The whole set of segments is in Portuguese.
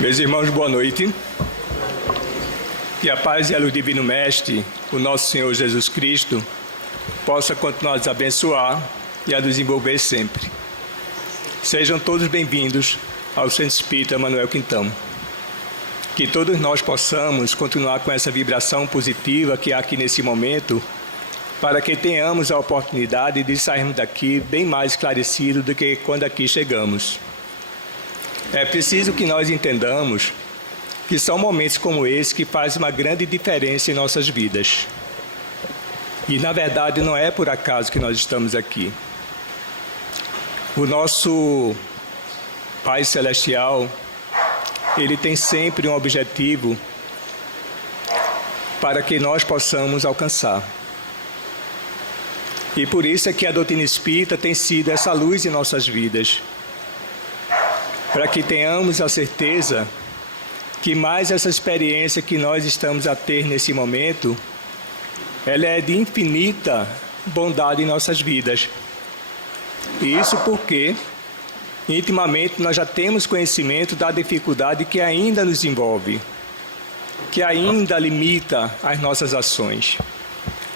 Meus irmãos, boa noite. Que a paz e a luz do Divino Mestre, o nosso Senhor Jesus Cristo, possa continuar a nos abençoar e a nos envolver sempre. Sejam todos bem-vindos ao Centro Espírita Manuel Quintão. Que todos nós possamos continuar com essa vibração positiva que há aqui nesse momento, para que tenhamos a oportunidade de sairmos daqui bem mais esclarecidos do que quando aqui chegamos. É preciso que nós entendamos que são momentos como esse que fazem uma grande diferença em nossas vidas. E, na verdade, não é por acaso que nós estamos aqui. O nosso Pai Celestial, Ele tem sempre um objetivo para que nós possamos alcançar. E por isso é que a doutrina espírita tem sido essa luz em nossas vidas, para que tenhamos a certeza que mais essa experiência que nós estamos a ter nesse momento, ela é de infinita bondade em nossas vidas. E isso porque, intimamente, nós já temos conhecimento da dificuldade que ainda nos envolve, que ainda limita as nossas ações,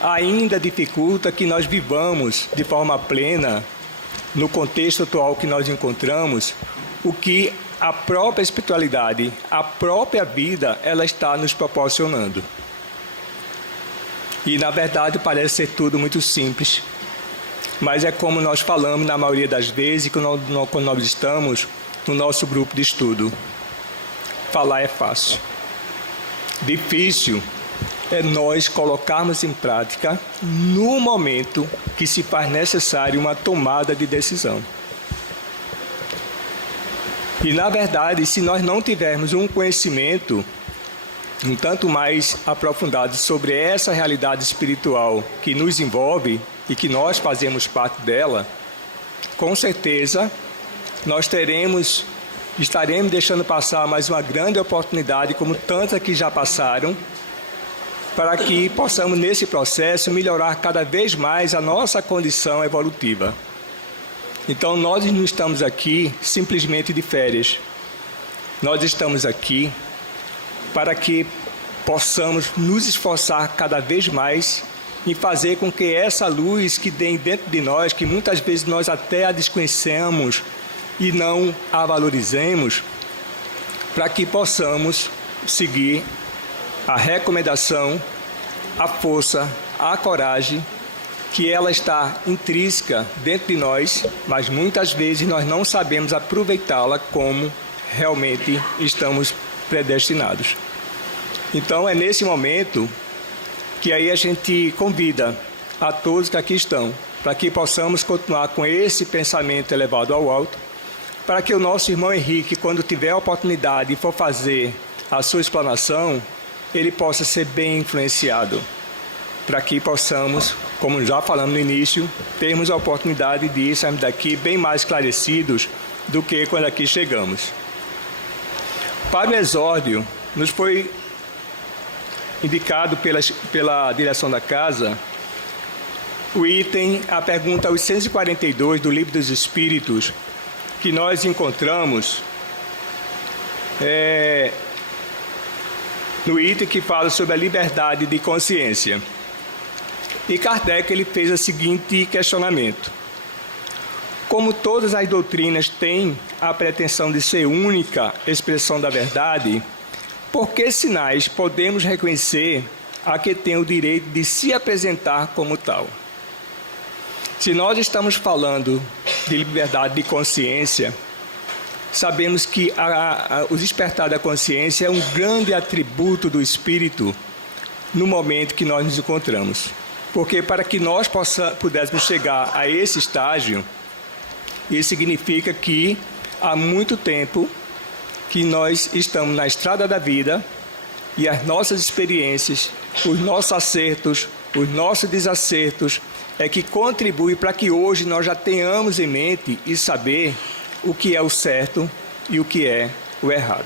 ainda dificulta que nós vivamos de forma plena, no contexto atual que nós encontramos, o que a própria espiritualidade, a própria vida, ela está nos proporcionando. E, na verdade, parece ser tudo muito simples. Mas é como nós falamos na maioria das vezes, quando nós estamos no nosso grupo de estudo. Falar é fácil. Difícil é nós colocarmos em prática no momento que se faz necessário uma tomada de decisão. E, na verdade, se nós não tivermos um conhecimento um tanto mais aprofundado sobre essa realidade espiritual que nos envolve e que nós fazemos parte dela, com certeza nós estaremos deixando passar mais uma grande oportunidade, como tantas que já passaram, para que possamos, nesse processo, melhorar cada vez mais a nossa condição evolutiva. Então, nós não estamos aqui simplesmente de férias. Nós estamos aqui para que possamos nos esforçar cada vez mais em fazer com que essa luz que tem dentro de nós, que muitas vezes nós até a desconhecemos e não a valorizemos, para que possamos seguir a recomendação, a força, a coragem, que ela está intrínseca dentro de nós, mas muitas vezes nós não sabemos aproveitá-la como realmente estamos predestinados. Então é nesse momento que aí a gente convida a todos que aqui estão, para que possamos continuar com esse pensamento elevado ao alto, para que o nosso irmão Henrique, quando tiver a oportunidade e for fazer a sua explanação, ele possa ser bem influenciado, para que possamos, como já falamos no início, termos a oportunidade de sairmos daqui bem mais esclarecidos do que quando aqui chegamos. Para o exórdio, nos foi indicado pela direção da casa o item, a pergunta 842 do Livro dos Espíritos, que nós encontramos no item que fala sobre a liberdade de consciência. E Kardec ele fez o seguinte questionamento: como todas as doutrinas têm a pretensão de ser única expressão da verdade, por que sinais podemos reconhecer a que tem o direito de se apresentar como tal? Se nós estamos falando de liberdade de consciência, sabemos que o despertar da consciência é um grande atributo do espírito no momento que nós nos encontramos. Porque para que nós pudéssemos chegar a esse estágio, isso significa que há muito tempo que nós estamos na estrada da vida e as nossas experiências, os nossos acertos, os nossos desacertos, é que contribuem para que hoje nós já tenhamos em mente e saber o que é o certo e o que é o errado.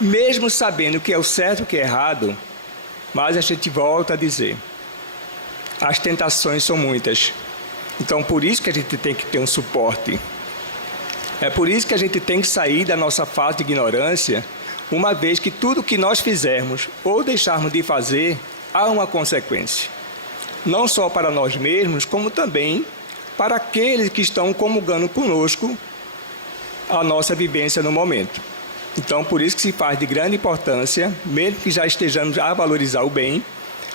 Mesmo sabendo o que é o certo e o que é errado, mas a gente volta a dizer, as tentações são muitas. Então, por isso que a gente tem que ter um suporte. É por isso que a gente tem que sair da nossa fase de ignorância, uma vez que tudo que nós fizermos ou deixarmos de fazer, há uma consequência. Não só para nós mesmos, como também para aqueles que estão comungando conosco a nossa vivência no momento. Então, por isso que se faz de grande importância, mesmo que já estejamos a valorizar o bem,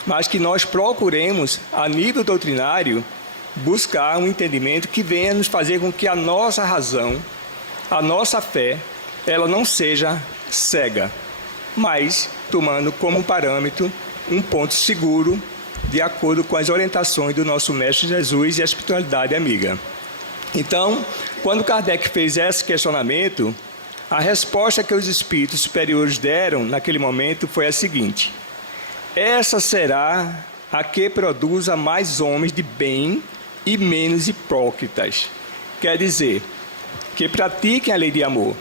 mas que nós procuremos, a nível doutrinário, buscar um entendimento que venha nos fazer com que a nossa razão, a nossa fé, ela não seja cega, mas tomando como parâmetro um ponto seguro, de acordo com as orientações do nosso Mestre Jesus e a espiritualidade amiga. Então, quando Kardec fez esse questionamento, a resposta que os espíritos superiores deram naquele momento foi a seguinte: essa será a que produza mais homens de bem e menos hipócritas. Quer dizer, que pratiquem a lei de amor,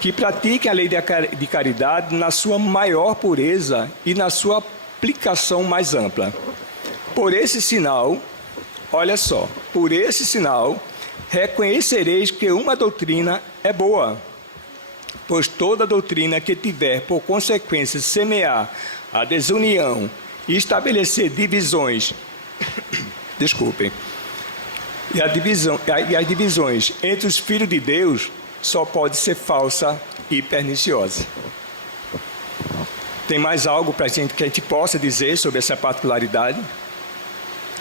que pratiquem a lei de caridade na sua maior pureza e na sua aplicação mais ampla. Por esse sinal, olha só, por esse sinal, reconhecereis que uma doutrina é boa, pois toda doutrina que tiver por consequência semear a desunião e estabelecer divisões, e as divisões entre os filhos de Deus, só pode ser falsa e perniciosa. Tem mais algo para que a gente possa dizer sobre essa particularidade?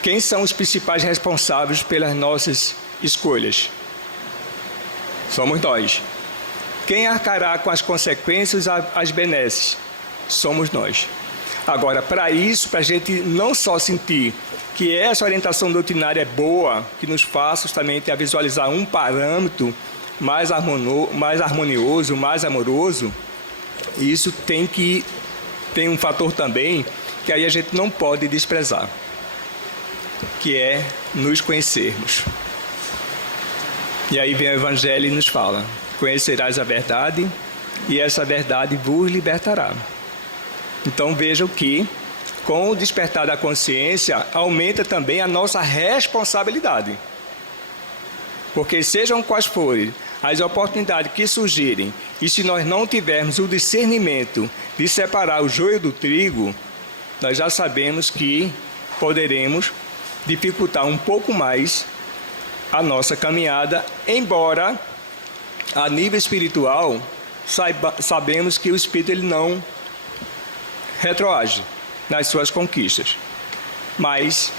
Quem são os principais responsáveis pelas nossas escolhas? Somos nós. Quem arcará com as consequências, as benesses? Somos nós. Agora, para isso, para a gente não só sentir que essa orientação doutrinária é boa, que nos faça justamente a visualizar um parâmetro mais harmonioso, mais amoroso, isso tem um fator também que aí a gente não pode desprezar, que é nos conhecermos. E aí vem o Evangelho e nos fala: conhecerás a verdade e essa verdade vos libertará. Então vejam que com o despertar da consciência aumenta também a nossa responsabilidade, porque sejam quais forem as oportunidades que surgirem, e se nós não tivermos o discernimento de separar o joio do trigo, nós já sabemos que poderemos dificultar um pouco mais a nossa caminhada, embora a nível espiritual sabemos que o espírito ele não retroage nas suas conquistas, mas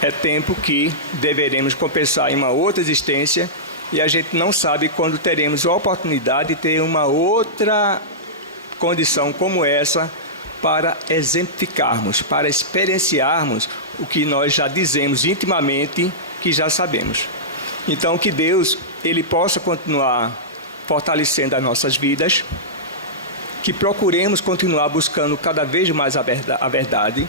é tempo que deveremos compensar em uma outra existência, e a gente não sabe quando teremos a oportunidade de ter uma outra condição como essa para exemplificarmos, para experienciarmos o que nós já dizemos intimamente que já sabemos. Então, que Deus ele possa continuar fortalecendo as nossas vidas, que procuremos continuar buscando cada vez mais a verdade.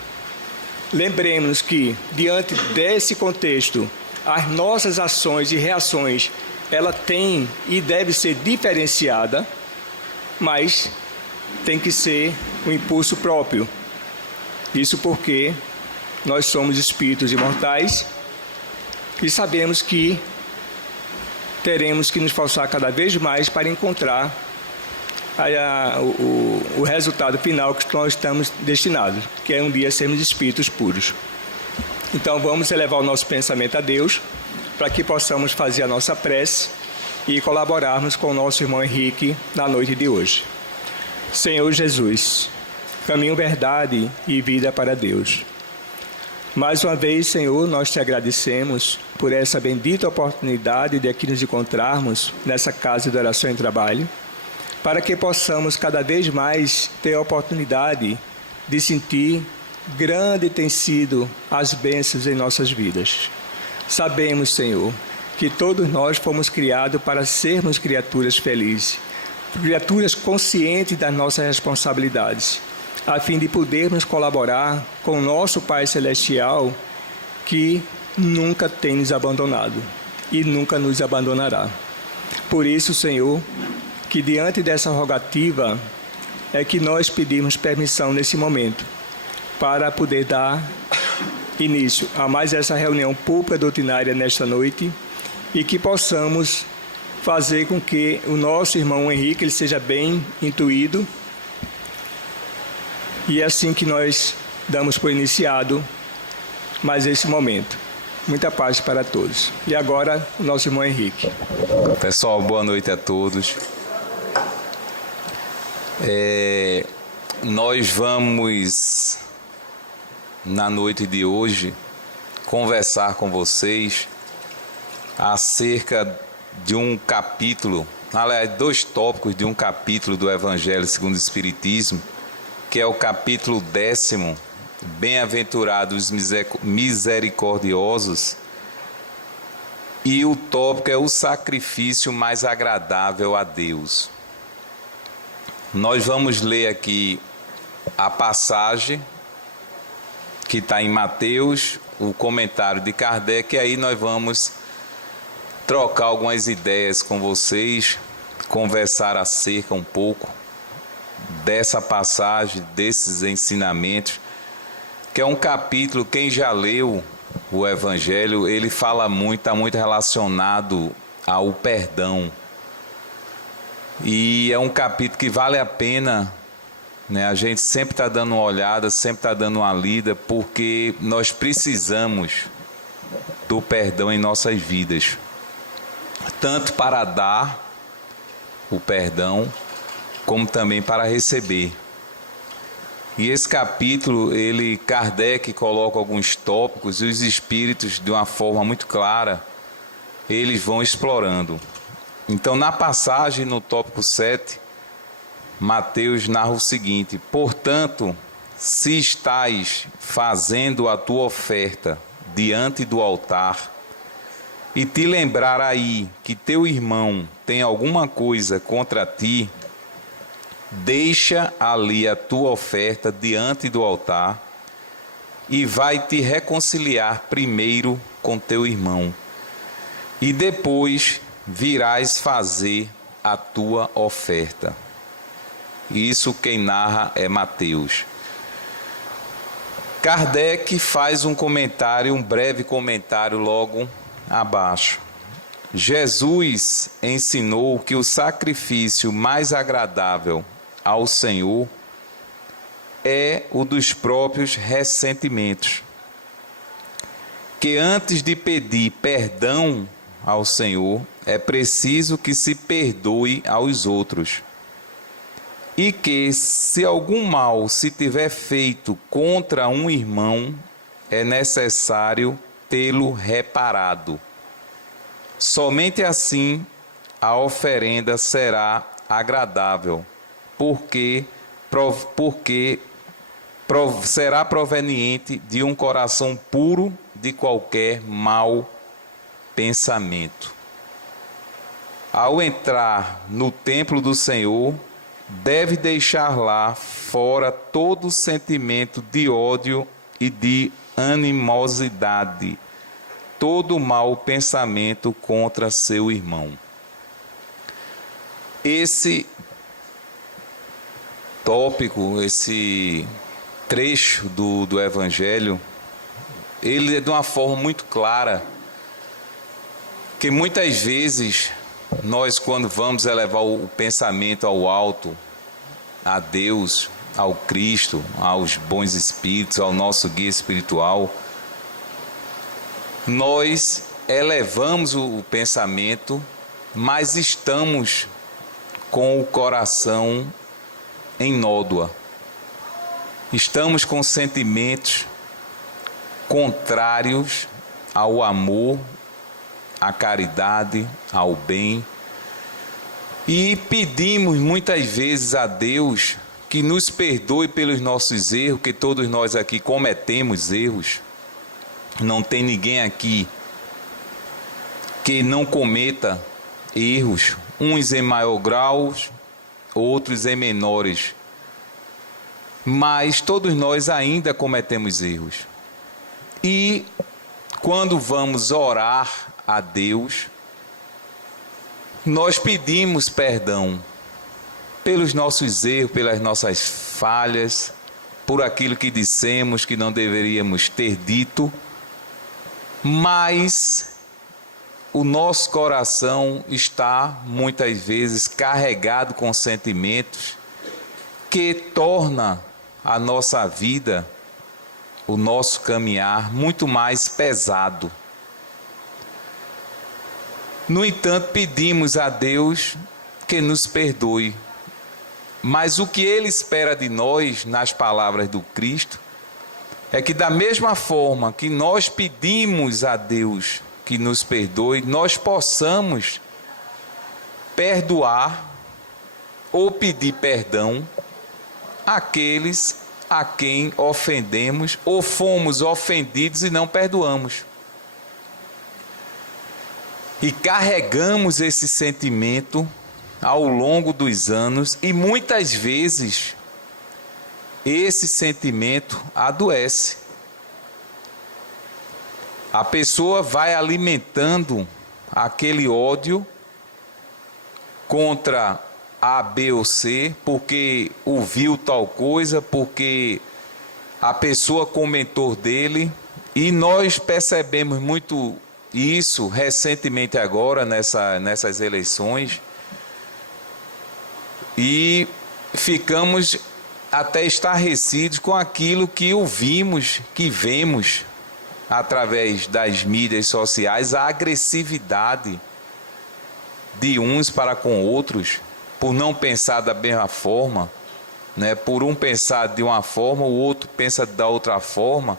Lembremos que, diante desse contexto, as nossas ações e reações, ela tem e deve ser diferenciada, mas tem que ser um impulso próprio. Isso porque nós somos espíritos imortais e sabemos que teremos que nos esforçar cada vez mais para encontrar o resultado final que nós estamos destinados, que é um dia sermos espíritos puros. Então vamos elevar o nosso pensamento a Deus, para que possamos fazer a nossa prece e colaborarmos com o nosso irmão Henrique na noite de hoje. Senhor Jesus, caminho, verdade e vida para Deus. Mais uma vez, Senhor, nós te agradecemos por essa bendita oportunidade de aqui nos encontrarmos nessa casa de oração e trabalho, para que possamos cada vez mais ter a oportunidade de sentir grande tem sido as bênçãos em nossas vidas. Sabemos, Senhor, que todos nós fomos criados para sermos criaturas felizes, criaturas conscientes das nossas responsabilidades, a fim de podermos colaborar com o nosso Pai Celestial, que nunca tem nos abandonado e nunca nos abandonará. Por isso, Senhor, que diante dessa rogativa é que nós pedimos permissão nesse momento, para poder dar início a mais essa reunião pública doutrinária nesta noite, e que possamos fazer com que o nosso irmão Henrique ele seja bem intuído. E é assim que nós damos por iniciado mais esse momento. Muita paz para todos. E agora, o nosso irmão Henrique. Pessoal, boa noite a todos. Nós vamos, na noite de hoje, conversar com vocês acerca de um capítulo, aliás, 2 tópicos de um capítulo do Evangelho segundo o Espiritismo, que é o capítulo 10º, Bem-aventurados misericordiosos, e o tópico é o sacrifício mais agradável a Deus. Nós vamos ler aqui a passagem que está em Mateus, o comentário de Kardec, e aí nós vamos trocar algumas ideias com vocês, conversar acerca um pouco dessa passagem, desses ensinamentos, que é um capítulo, quem já leu o Evangelho, ele fala muito, está muito relacionado ao perdão. E é um capítulo que vale a pena, né? A gente sempre está dando uma olhada, sempre está dando uma lida, porque nós precisamos do perdão em nossas vidas. Tanto para dar o perdão, como também para receber. E esse capítulo, Kardec coloca alguns tópicos e os espíritos, de uma forma muito clara, eles vão explorando. Então, na passagem, no tópico 7, Mateus narra o seguinte: portanto, se estás fazendo a tua oferta diante do altar, e te lembrar aí que teu irmão tem alguma coisa contra ti, deixa ali a tua oferta diante do altar e vai te reconciliar primeiro com teu irmão, e depois virás fazer a tua oferta. Isso quem narra é Mateus. Kardec faz um comentário, um breve comentário logo abaixo. Jesus ensinou que o sacrifício mais agradável ao Senhor é o dos próprios ressentimentos, que antes de pedir perdão ao Senhor, é preciso que se perdoe aos outros, e que, se algum mal se tiver feito contra um irmão, é necessário tê-lo reparado. Somente assim a oferenda será agradável, porque será proveniente de um coração puro de qualquer mau pensamento. Ao entrar no templo do Senhor, deve deixar lá fora todo sentimento de ódio e de animosidade, todo mau pensamento contra seu irmão. Esse tópico, esse trecho do Evangelho, ele é de uma forma muito clara, que muitas vezes nós, quando vamos elevar o pensamento ao alto, a Deus, ao Cristo, aos bons espíritos, ao nosso guia espiritual, nós elevamos o pensamento, mas estamos com o coração em nódoa. Estamos com sentimentos contrários ao amor, à caridade, ao bem. E pedimos muitas vezes a Deus que nos perdoe pelos nossos erros, que todos nós aqui cometemos erros. Não tem ninguém aqui que não cometa erros, uns em maior grau, outros em menores. Mas todos nós ainda cometemos erros. E quando vamos orar a Deus, nós pedimos perdão pelos nossos erros, pelas nossas falhas, por aquilo que dissemos que não deveríamos ter dito, mas o nosso coração está muitas vezes carregado com sentimentos que torna a nossa vida, o nosso caminhar muito mais pesado. No entanto, pedimos a Deus que nos perdoe. Mas o que Ele espera de nós, nas palavras do Cristo, é que da mesma forma que nós pedimos a Deus que nos perdoe, nós possamos perdoar ou pedir perdão àqueles a quem ofendemos ou fomos ofendidos e não perdoamos. E carregamos esse sentimento ao longo dos anos e muitas vezes esse sentimento adoece. A pessoa vai alimentando aquele ódio contra A, B ou C, porque ouviu tal coisa, porque a pessoa comentou dele, e nós percebemos muito isso recentemente agora nessas eleições, e ficamos até estarrecidos com aquilo que ouvimos, que vemos através das mídias sociais, a agressividade de uns para com outros, por não pensar da mesma forma, né? Por um pensar de uma forma, o outro pensa da outra forma,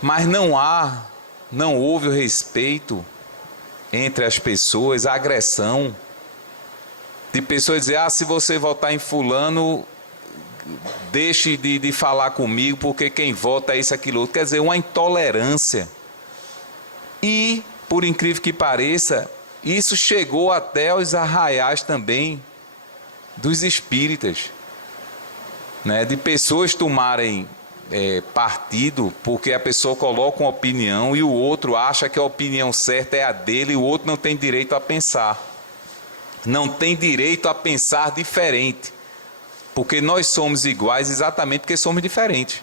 mas não houve o respeito entre as pessoas, a agressão de pessoas dizer, se você votar em fulano, deixe de falar comigo, porque quem vota é isso, aquilo, outro. Quer dizer, uma intolerância. E, por incrível que pareça, isso chegou até aos arraiais também dos espíritas, né? De pessoas tomarem partido, porque a pessoa coloca uma opinião e o outro acha que a opinião certa é a dele e o outro não tem direito a pensar. Não tem direito a pensar diferente. Porque nós somos iguais exatamente porque somos diferentes.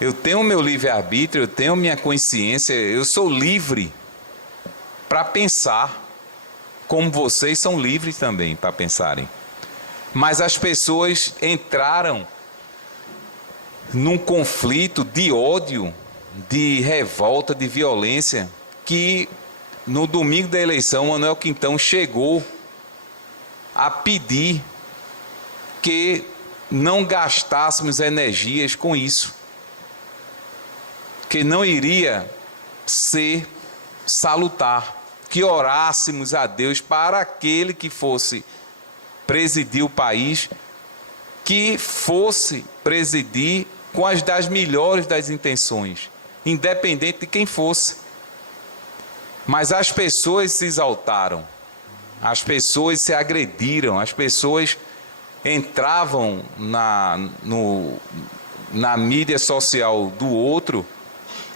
Eu tenho o meu livre-arbítrio, eu tenho minha consciência, eu sou livre para pensar, como vocês são livres também para pensarem. Mas as pessoas entraram num conflito de ódio, de revolta, de violência, que no domingo da eleição, Manuel Quintão chegou a pedir que não gastássemos energias com isso, que não iria ser salutar, que orássemos a Deus para aquele que fosse presidir o país, que fosse presidir com as das melhores das intenções, independente de quem fosse. Mas as pessoas se exaltaram, as pessoas se agrediram, as pessoas entravam na mídia social do outro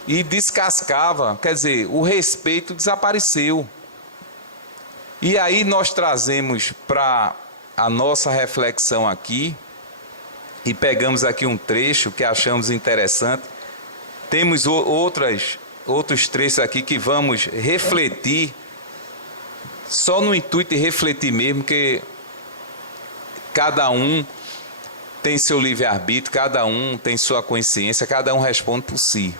e descascava, quer dizer, o respeito desapareceu. E aí nós trazemos para a nossa reflexão aqui, e pegamos aqui um trecho que achamos interessante. Temos outros trechos aqui que vamos refletir, só no intuito de refletir mesmo, que cada um tem seu livre-arbítrio, cada um tem sua consciência, cada um responde por si.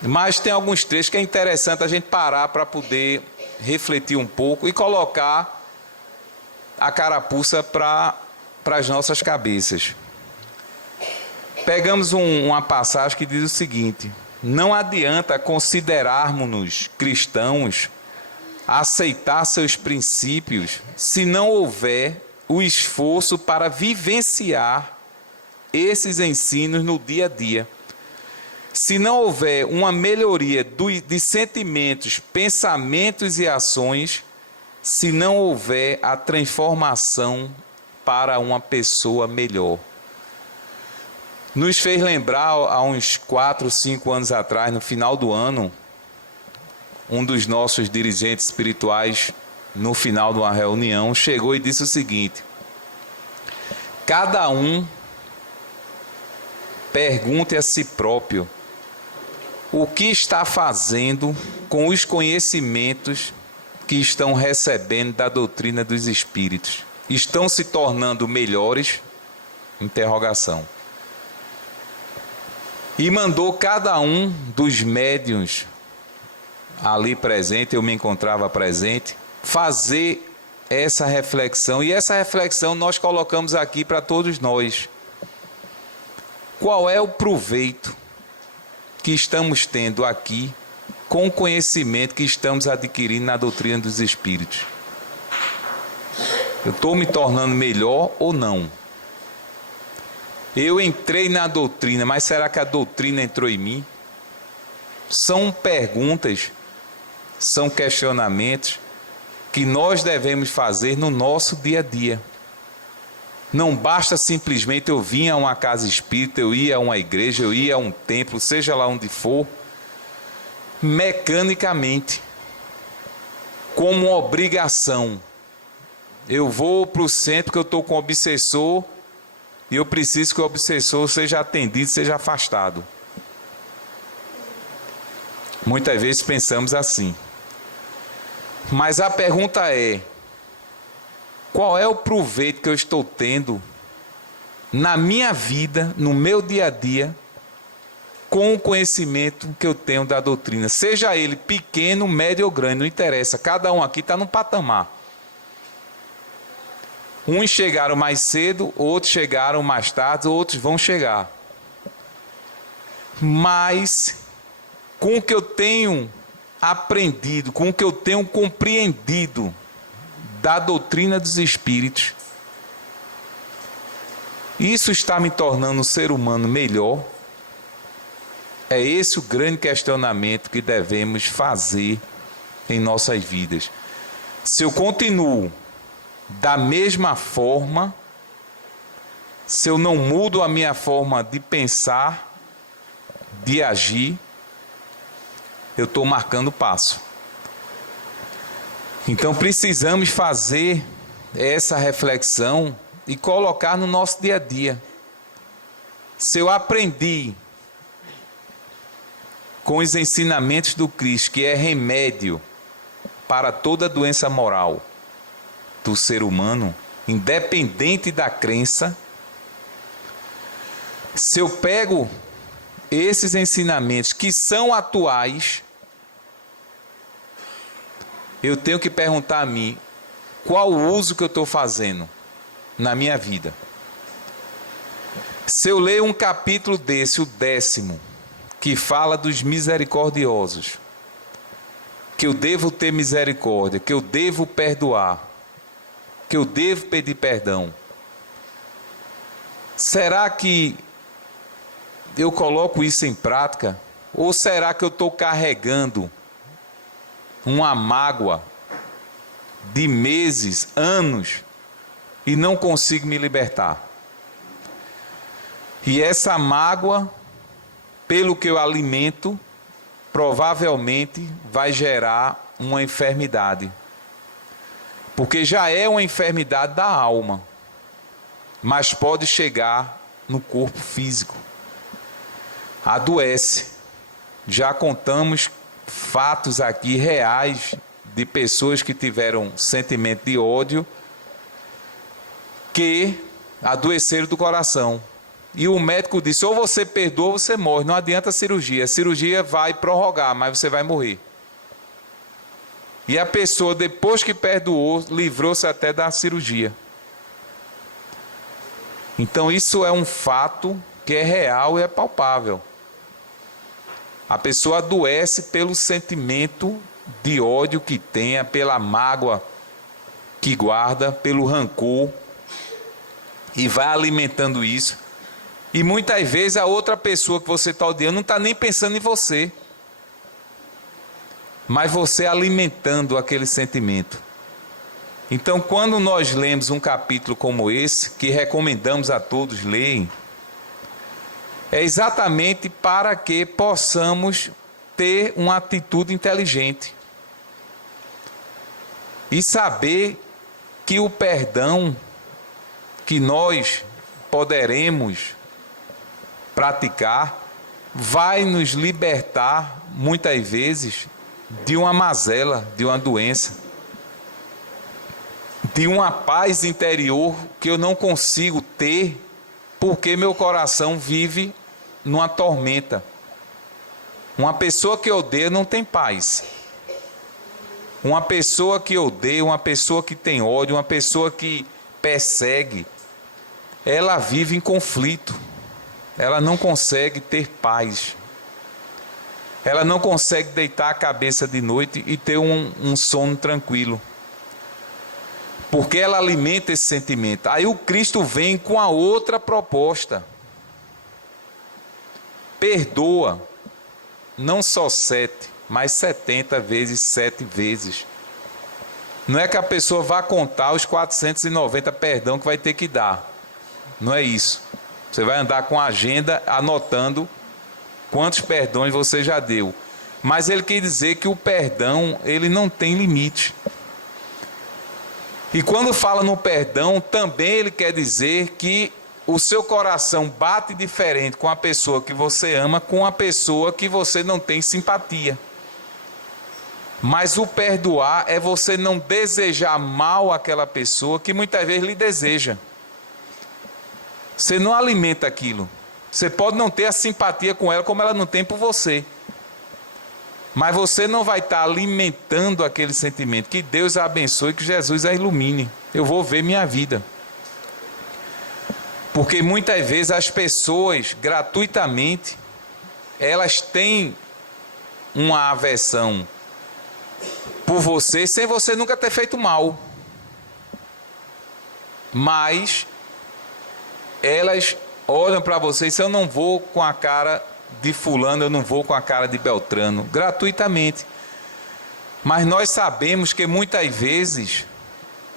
Mas tem alguns trechos que é interessante a gente parar para poder refletir um pouco e colocar a carapuça para as nossas cabeças. Pegamos uma passagem que diz o seguinte: não adianta considerarmos-nos cristãos, aceitar seus princípios, se não houver o esforço para vivenciar esses ensinos no dia a dia. Se não houver uma melhoria de sentimentos, pensamentos e ações, se não houver a transformação para uma pessoa melhor. Nos fez lembrar, há uns 4, 5 anos atrás, no final do ano, um dos nossos dirigentes espirituais, no final de uma reunião, chegou e disse o seguinte: cada um pergunte a si próprio o que está fazendo com os conhecimentos que estão recebendo da doutrina dos espíritos? Estão se tornando melhores? Interrogação. E mandou cada um dos médiuns ali presente, eu me encontrava presente, fazer essa reflexão. E essa reflexão nós colocamos aqui para todos nós. Qual é o proveito que estamos tendo aqui com o conhecimento que estamos adquirindo na doutrina dos espíritos? Eu estou me tornando melhor ou não? Eu entrei na doutrina, mas será que a doutrina entrou em mim? São perguntas, são questionamentos que nós devemos fazer no nosso dia a dia. Não basta simplesmente eu vir a uma casa espírita, eu ir a uma igreja, eu ir a um templo, seja lá onde for, mecanicamente, como obrigação. Eu vou para o centro porque eu estou com o obsessor e eu preciso que o obsessor seja atendido, seja afastado. Muitas vezes pensamos assim. Mas a pergunta é: qual é o proveito que eu estou tendo na minha vida, no meu dia a dia, com o conhecimento que eu tenho da doutrina? Seja ele pequeno, médio ou grande, não interessa. Cada um aqui está num patamar. Uns chegaram mais cedo, outros chegaram mais tarde, outros vão chegar. Mas, com o que eu tenho aprendido, com o que eu tenho compreendido da doutrina dos espíritos, isso está me tornando um ser humano melhor? É esse o grande questionamento que devemos fazer em nossas vidas. Se eu continuo da mesma forma, se eu não mudo a minha forma de pensar, de agir, eu estou marcando passo. Então precisamos fazer essa reflexão e colocar no nosso dia a dia. Se eu aprendi com os ensinamentos do Cristo, que é remédio para toda doença moral do ser humano, independente da crença, se eu pego esses ensinamentos que são atuais, eu tenho que perguntar a mim, qual o uso que eu estou fazendo na minha vida? Se eu ler um capítulo desse, o 10º, que fala dos misericordiosos, que eu devo ter misericórdia, que eu devo perdoar, que eu devo pedir perdão, será que eu coloco isso em prática? Ou será que eu estou carregando uma mágoa de meses, anos, e não consigo me libertar? E essa mágoa, pelo que eu alimento, provavelmente vai gerar uma enfermidade. Porque já é uma enfermidade da alma, mas pode chegar no corpo físico. Adoece. Já contamos fatos aqui reais de pessoas que tiveram sentimento de ódio, que adoeceram do coração. E o médico disse, ou você perdoa ou você morre, não adianta a cirurgia. A cirurgia vai prorrogar, mas você vai morrer. E a pessoa, depois que perdoou, livrou-se até da cirurgia. Então isso é um fato que é real e é palpável. A pessoa adoece pelo sentimento de ódio que tenha, pela mágoa que guarda, pelo rancor, e vai alimentando isso. E muitas vezes a outra pessoa que você está odiando não está nem pensando em você, mas você alimentando aquele sentimento. Então, quando nós lemos um capítulo como esse, que recomendamos a todos lerem, é exatamente para que possamos ter uma atitude inteligente e saber que o perdão que nós poderemos praticar vai nos libertar, muitas vezes, de uma mazela, de uma doença, de uma paz interior que eu não consigo ter, porque meu coração vive numa tormenta. Uma pessoa que odeia não tem paz. Uma pessoa que odeia, uma pessoa que tem ódio, uma pessoa que persegue, ela vive em conflito. Ela não consegue ter paz. Ela não consegue deitar a cabeça de noite e ter um sono tranquilo. Porque ela alimenta esse sentimento. Aí o Cristo vem com a outra proposta. Perdoa, não só 7, mas 70 vezes, 7 vezes. Não é que a pessoa vá contar os 490 perdão que vai ter que dar. Não é isso. Você vai andar com a agenda anotando quantos perdões você já deu. Mas ele quer dizer que o perdão, ele não tem limite. E quando fala no perdão, também ele quer dizer que o seu coração bate diferente com a pessoa que você ama, com a pessoa que você não tem simpatia. Mas o perdoar é você não desejar mal àquela pessoa que muitas vezes lhe deseja. Você não alimenta aquilo. Você pode não ter a simpatia com ela como ela não tem por você. Mas você não vai estar alimentando aquele sentimento. Que Deus a abençoe, que Jesus a ilumine. Eu vou ver minha vida. Porque muitas vezes as pessoas, gratuitamente, elas têm uma aversão por você, sem você nunca ter feito mal. Mas elas olham para você e dizem: eu não vou com a cara de fulano, eu não vou com a cara de Beltrano, gratuitamente. Mas nós sabemos que muitas vezes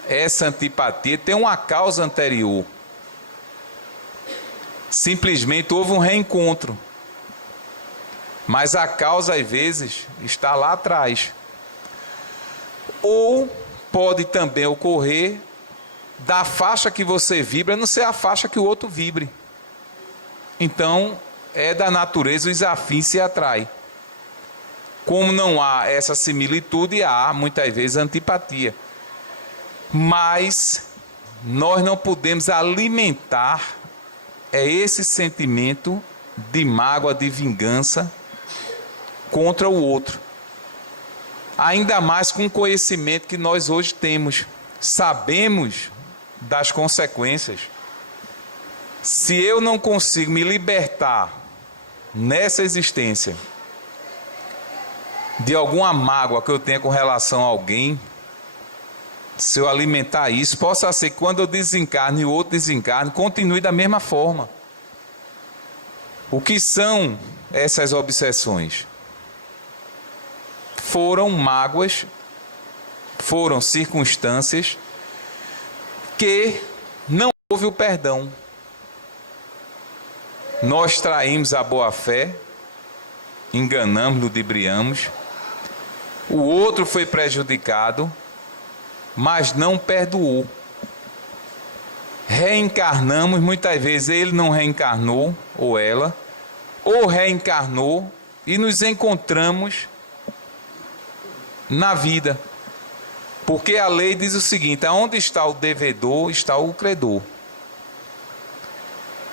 essa antipatia tem uma causa anterior. Simplesmente houve um reencontro. Mas a causa às vezes está lá atrás. Ou pode também ocorrer da faixa que você vibra não ser a faixa que o outro vibre. Então, é da natureza, os afins se atraem. Como não há essa similitude, há muitas vezes antipatia. Mas nós não podemos alimentar esse sentimento de mágoa, de vingança contra o outro. Ainda mais com o conhecimento que nós hoje temos. Sabemos das consequências. Se eu não consigo me libertar nessa existência de alguma mágoa que eu tenha com relação a alguém, se eu alimentar isso, possa ser que quando eu desencarne e o outro desencarne, continue da mesma forma. O que são essas obsessões? Foram mágoas, foram circunstâncias que não houve o perdão. Nós traímos a boa-fé, enganamos, ludibriamos, o outro foi prejudicado, mas não perdoou. Reencarnamos, muitas vezes ele não reencarnou, ou ela, ou reencarnou, e nos encontramos na vida. Porque a lei diz o seguinte: aonde está o devedor, está o credor.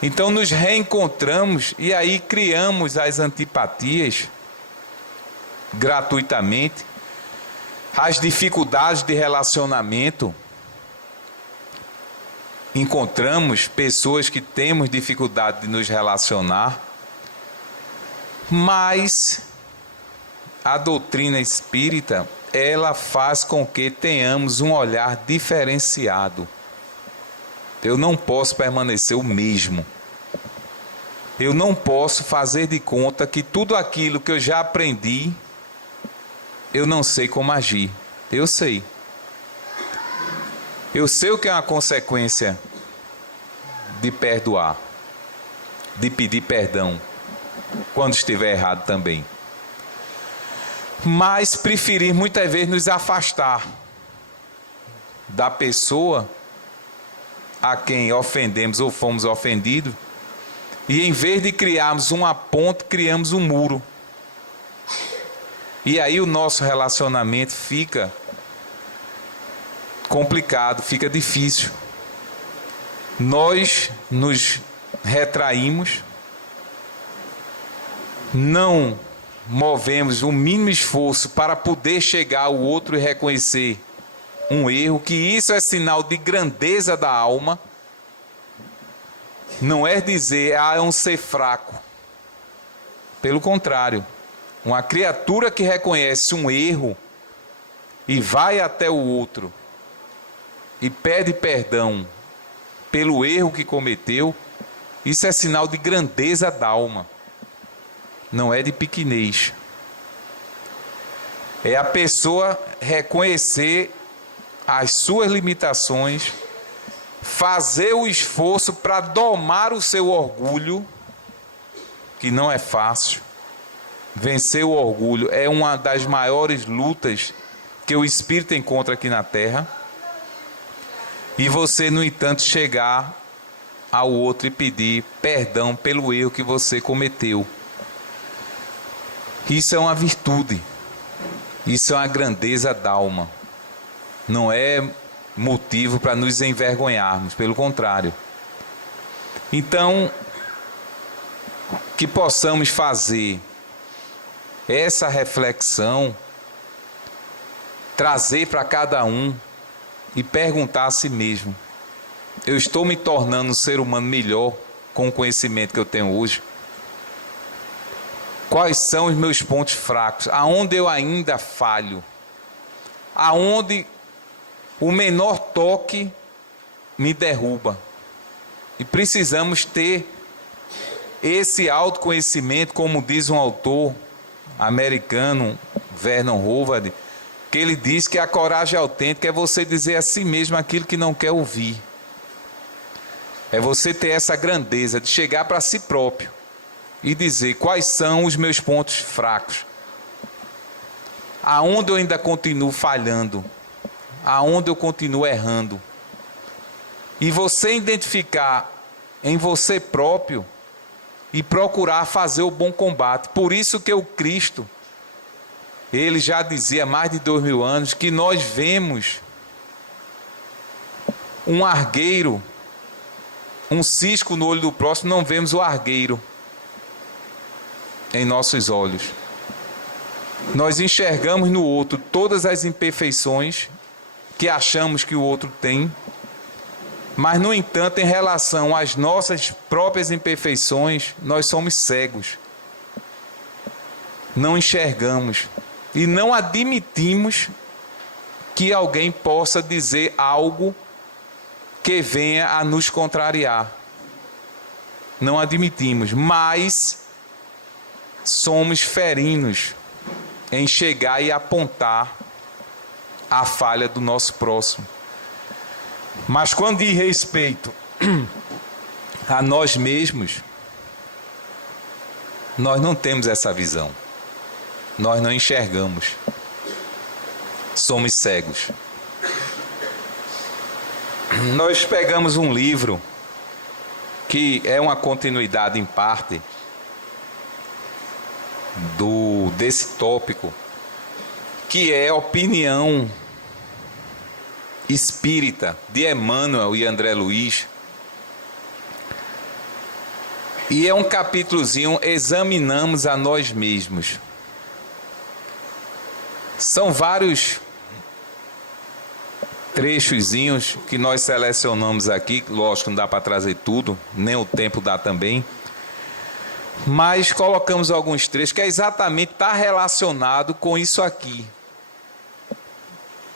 Então nos reencontramos e aí criamos as antipatias gratuitamente, as dificuldades de relacionamento. Encontramos pessoas que temos dificuldade de nos relacionar, mas a doutrina espírita, ela faz com que tenhamos um olhar diferenciado. Eu não posso permanecer o mesmo. Eu não posso fazer de conta que tudo aquilo que eu já aprendi, eu não sei como agir. Eu sei. Eu sei o que é uma consequência de perdoar, de pedir perdão, quando estiver errado também. Mas preferir muitas vezes nos afastar da pessoa a quem ofendemos ou fomos ofendidos, E em vez de criarmos uma ponte, criamos um muro. E aí o nosso relacionamento fica complicado, fica difícil. Nós nos retraímos, não movemos o mínimo esforço para poder chegar ao outro e reconhecer um erro, que isso é sinal de grandeza da alma. Não é dizer, é um ser fraco. Pelo contrário, uma criatura que reconhece um erro e vai até o outro e pede perdão pelo erro que cometeu, isso é sinal de grandeza da alma. Não é de pequenez. É a pessoa reconhecer as suas limitações, fazer o esforço para domar o seu orgulho, que não é fácil. Vencer o orgulho é uma das maiores lutas que o espírito encontra aqui na Terra. E você, no entanto, chegar ao outro e pedir perdão pelo erro que você cometeu. Isso é uma virtude. Isso é uma grandeza da alma. Não é motivo para nos envergonharmos, pelo contrário. Então, que possamos fazer essa reflexão, trazer para cada um e perguntar a si mesmo: eu estou me tornando um ser humano melhor com o conhecimento que eu tenho hoje? Quais são os meus pontos fracos? Aonde eu ainda falho? Aonde o menor toque me derruba? E precisamos ter esse autoconhecimento, como diz um autor americano, Vernon Howard, que ele diz que a coragem autêntica é você dizer a si mesmo aquilo que não quer ouvir. É você ter essa grandeza de chegar para si próprio e dizer quais são os meus pontos fracos. Aonde eu ainda continuo falhando. Aonde eu continuo errando. E você identificar em você próprio e procurar fazer o bom combate. Por isso que o Cristo, ele já dizia há mais de 2000 anos que nós vemos um argueiro, um cisco no olho do próximo, não vemos o argueiro em nossos olhos. Nós enxergamos no outro todas as imperfeições que achamos que o outro tem, mas, no entanto, em relação às nossas próprias imperfeições, nós somos cegos. Não enxergamos e não admitimos que alguém possa dizer algo que venha a nos contrariar. Não admitimos, mas somos ferinos em chegar e apontar a falha do nosso próximo. Mas quando diz respeito a nós mesmos, nós não temos essa visão. Nós não enxergamos. Somos cegos. Nós pegamos um livro que é uma continuidade em parte desse tópico, que é a opinião espírita de Emmanuel e André Luiz. E é um capítulozinho, examinamos a nós mesmos. São vários trechozinhos que nós selecionamos aqui. Lógico, não dá para trazer tudo, nem o tempo dá também. Mas colocamos alguns trechos que exatamente está relacionado com isso aqui,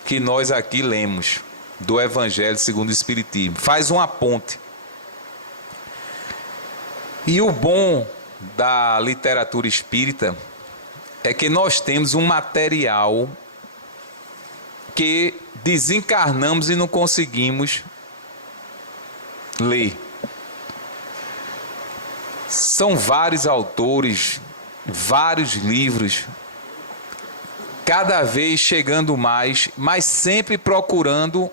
que nós aqui lemos, do Evangelho segundo o Espiritismo. Faz uma ponte. E o bom da literatura espírita é que nós temos um material que desencarnamos e não conseguimos ler. São vários autores, vários livros, cada vez chegando mais, mas sempre procurando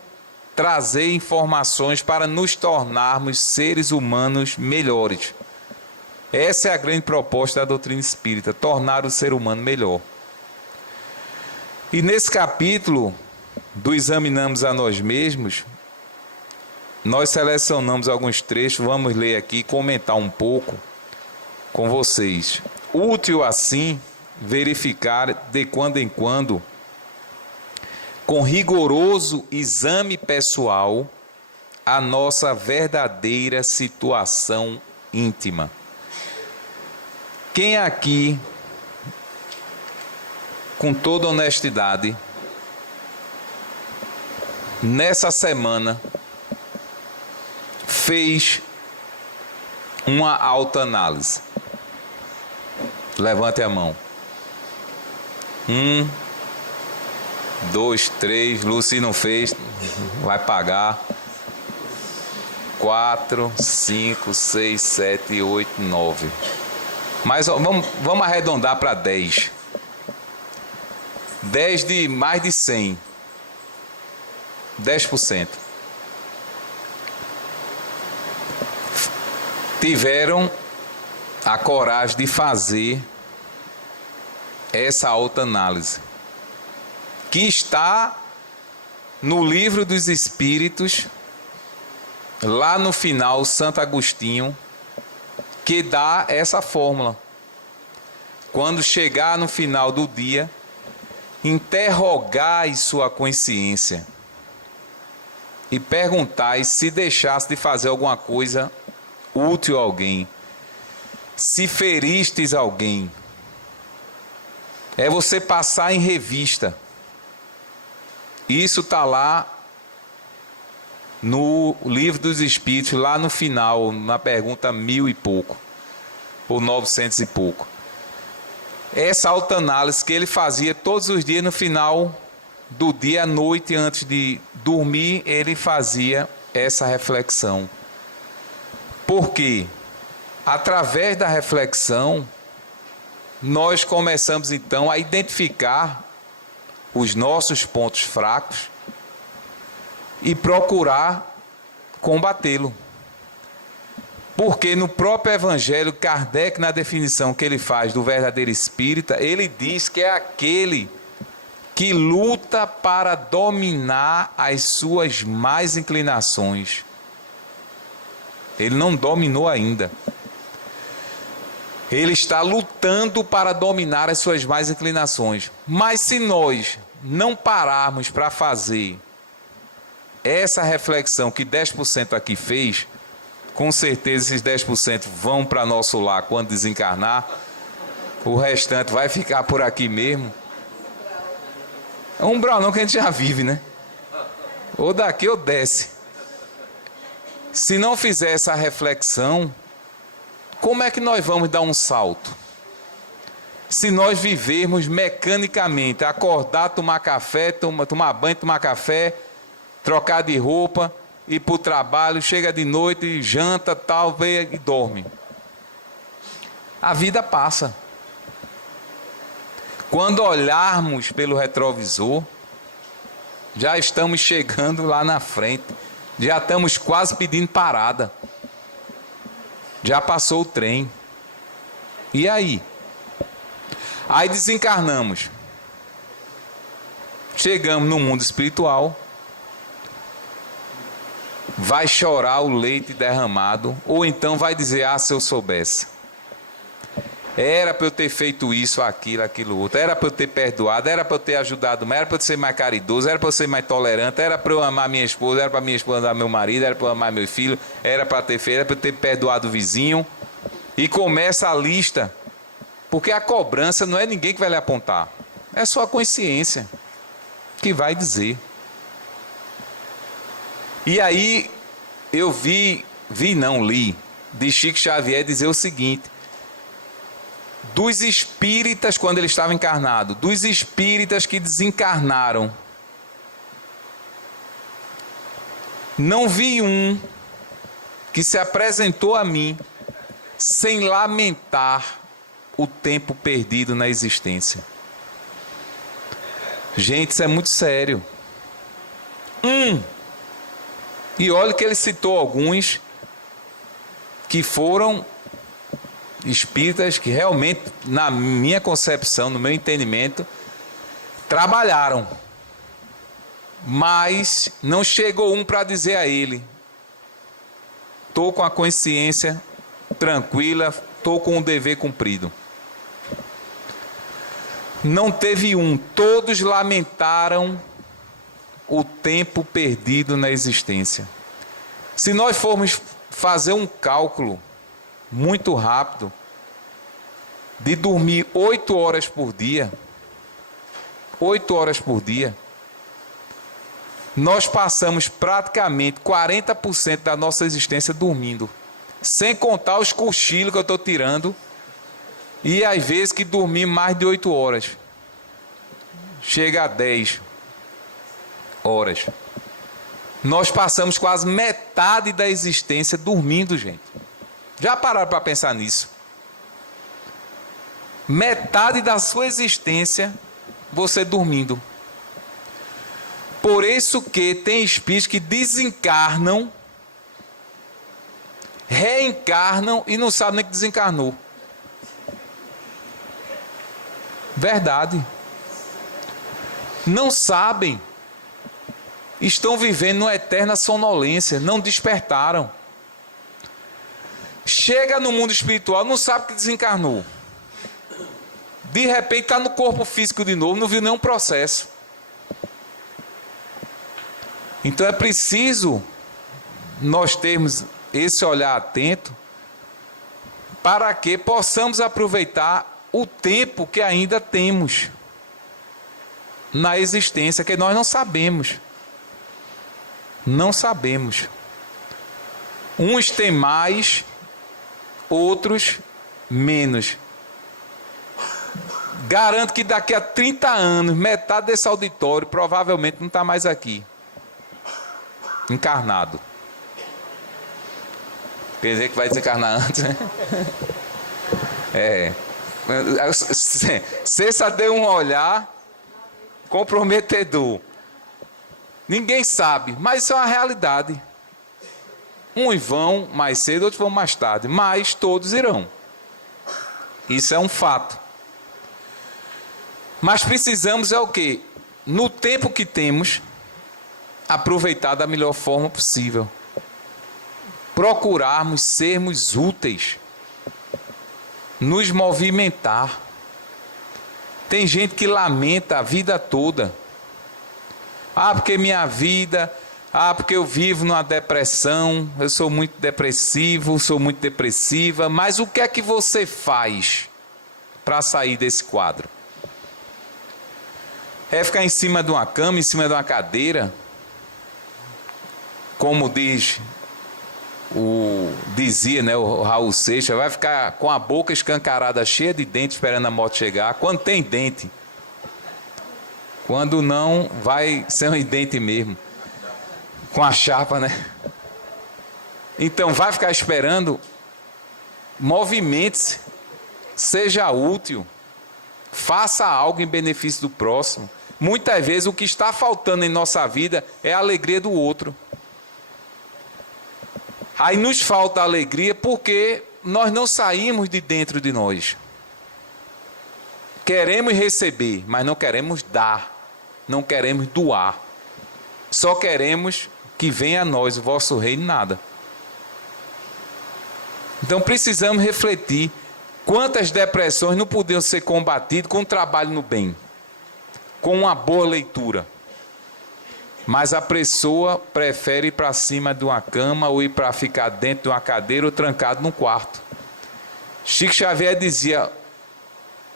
trazer informações para nos tornarmos seres humanos melhores. Essa é a grande proposta da doutrina espírita, tornar o ser humano melhor. E nesse capítulo do Examinamos a Nós Mesmos, nós selecionamos alguns trechos, vamos ler aqui e comentar um pouco com vocês. Útil assim verificar de quando em quando, com rigoroso exame pessoal, a nossa verdadeira situação íntima. Quem aqui, com toda honestidade, nessa semana, fez uma autoanálise? Levante a mão. 1, 2, 3. Luci não fez, vai pagar. 4, 5, 6, 7, 8, 9. Mas ó, vamos arredondar para 10. 10 de mais de 100. 10%. Tiveram a coragem de fazer essa autoanálise, que está no Livro dos Espíritos, lá no final, Santo Agostinho, que dá essa fórmula. Quando chegar no final do dia, interrogai sua consciência e perguntai se deixasse de fazer alguma coisa útil a alguém, se feristes alguém. É você passar em revista. Isso está lá no Livro dos Espíritos, lá no final, na pergunta 1000 e pouco, ou 900 e pouco. Essa autoanálise que ele fazia todos os dias no final do dia, à noite, antes de dormir, ele fazia essa reflexão. Por quê? Através da reflexão, nós começamos então a identificar os nossos pontos fracos e procurar combatê-lo. Porque no próprio Evangelho, Kardec, na definição que ele faz do verdadeiro espírita, ele diz que é aquele que luta para dominar as suas más inclinações. Ele não dominou ainda. Ele está lutando para dominar as suas más inclinações. Mas se nós não pararmos para fazer essa reflexão que 10% aqui fez, com certeza esses 10% vão para nosso lar quando desencarnar, o restante vai ficar por aqui mesmo. É um umbral não que a gente já vive, né? Ou daqui ou desce. Se não fizer essa reflexão, como é que nós vamos dar um salto? Se nós vivermos mecanicamente, acordar, tomar café, tomar banho, tomar café, trocar de roupa, ir para o trabalho, chega de noite, janta, tal, vê e dorme. A vida passa. Quando olharmos pelo retrovisor, já estamos chegando lá na frente, já estamos quase pedindo parada. Já passou o trem. E aí? Aí desencarnamos. Chegamos no mundo espiritual. Vai chorar o leite derramado. Ou então vai dizer, se eu soubesse. Era para eu ter feito isso, aquilo outro. Era para eu ter perdoado. Era para eu ter ajudado mais. Era para eu ser mais caridoso. Era para eu ser mais tolerante. Era para eu amar minha esposa. Era para minha esposa amar meu marido. Era para eu amar meu filho. Era para ter feito. Era para eu ter perdoado o vizinho. E começa a lista. Porque a cobrança não é ninguém que vai lhe apontar. É só a consciência que vai dizer. E aí eu li de Chico Xavier dizer o seguinte: dos espíritas, quando ele estava encarnado, dos espíritas que desencarnaram, não vi um que se apresentou a mim sem lamentar o tempo perdido na existência. Gente, isso é muito sério. E olha que ele citou alguns que foram espíritas que realmente, na minha concepção, no meu entendimento, trabalharam. Mas não chegou um para dizer a ele: estou com a consciência tranquila, estou com o dever cumprido. Não teve um, todos lamentaram o tempo perdido na existência. Se nós formos fazer um cálculo muito rápido, de dormir 8 horas por dia, 8 horas por dia, nós passamos praticamente 40% da nossa existência dormindo, sem contar os cochilos que eu estou tirando, e às vezes que dormir mais de 8 horas, chega a 10 horas. Nós passamos quase metade da existência dormindo, gente. Já pararam para pensar nisso? Metade da sua existência você dormindo. Por isso que tem espíritos que desencarnam, reencarnam e não sabem nem que desencarnou. Verdade. Não sabem. Estão vivendo numa eterna sonolência, não despertaram. Chega no mundo espiritual, não sabe que desencarnou. De repente está no corpo físico de novo, não viu nenhum processo. Então é preciso nós termos esse olhar atento para que possamos aproveitar o tempo que ainda temos na existência, que nós não sabemos. Não sabemos. Uns têm mais, outros menos. Garanto que daqui a 30 anos, metade desse auditório provavelmente não está mais aqui. Encarnado. Quer dizer que vai desencarnar antes, né? Cessa deu um olhar comprometedor. Ninguém sabe, mas isso é uma realidade. Uns vão mais cedo, outros vão mais tarde, mas todos irão. Isso é um fato. Mas precisamos o quê? No tempo que temos, aproveitar da melhor forma possível. Procurarmos sermos úteis. Nos movimentar. Tem gente que lamenta a vida toda. Porque minha vida, porque eu vivo numa depressão, eu sou muito depressivo, sou muito depressiva, mas o que é que você faz para sair desse quadro? É ficar em cima de uma cama, em cima de uma cadeira, como dizia, né, o Raul Seixas, vai ficar com a boca escancarada, cheia de dente, esperando a morte chegar, quando tem dente. Quando não, vai ser um dente mesmo, com a chapa, né? Então, vai ficar esperando, movimente-se, seja útil, faça algo em benefício do próximo. Muitas vezes o que está faltando em nossa vida é a alegria do outro. Aí nos falta alegria porque nós não saímos de dentro de nós. Queremos receber, mas não queremos dar. Não queremos doar. Só queremos que venha a nós o vosso reino, nada. Então precisamos refletir quantas depressões não podiam ser combatidas com um trabalho no bem, com uma boa leitura. Mas a pessoa prefere ir para cima de uma cama ou ir para ficar dentro de uma cadeira ou trancado num quarto. Chico Xavier dizia: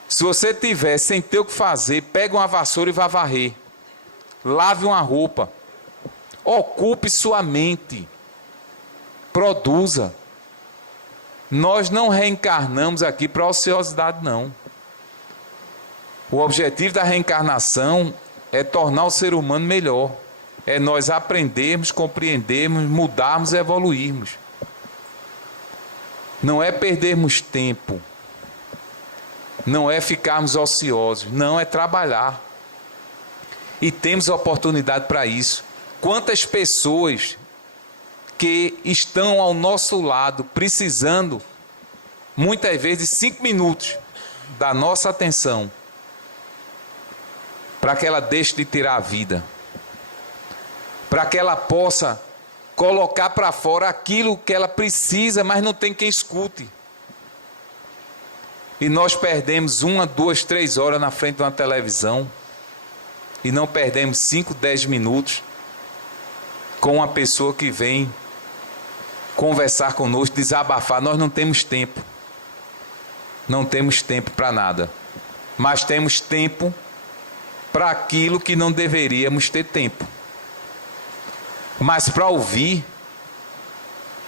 se você tiver sem ter o que fazer, pega uma vassoura e vá varrer. Lave uma roupa. Ocupe sua mente. Produza. Nós não reencarnamos aqui para ociosidade, não. O objetivo da reencarnação é tornar o ser humano melhor. É nós aprendermos, compreendermos, mudarmos e evoluirmos. Não é perdermos tempo. Não é ficarmos ociosos. Não, é trabalhar. E temos oportunidade para isso. Quantas pessoas que estão ao nosso lado precisando muitas vezes 5 minutos da nossa atenção para que ela deixe de tirar a vida, para que ela possa colocar para fora aquilo que ela precisa, mas não tem quem escute. E nós perdemos 1, 2, 3 horas na frente de uma televisão e não perdemos 5, 10 minutos com uma pessoa que vem conversar conosco, desabafar. Nós não temos tempo. Não temos tempo para nada. Mas temos tempo para aquilo que não deveríamos ter tempo. Mas para ouvir,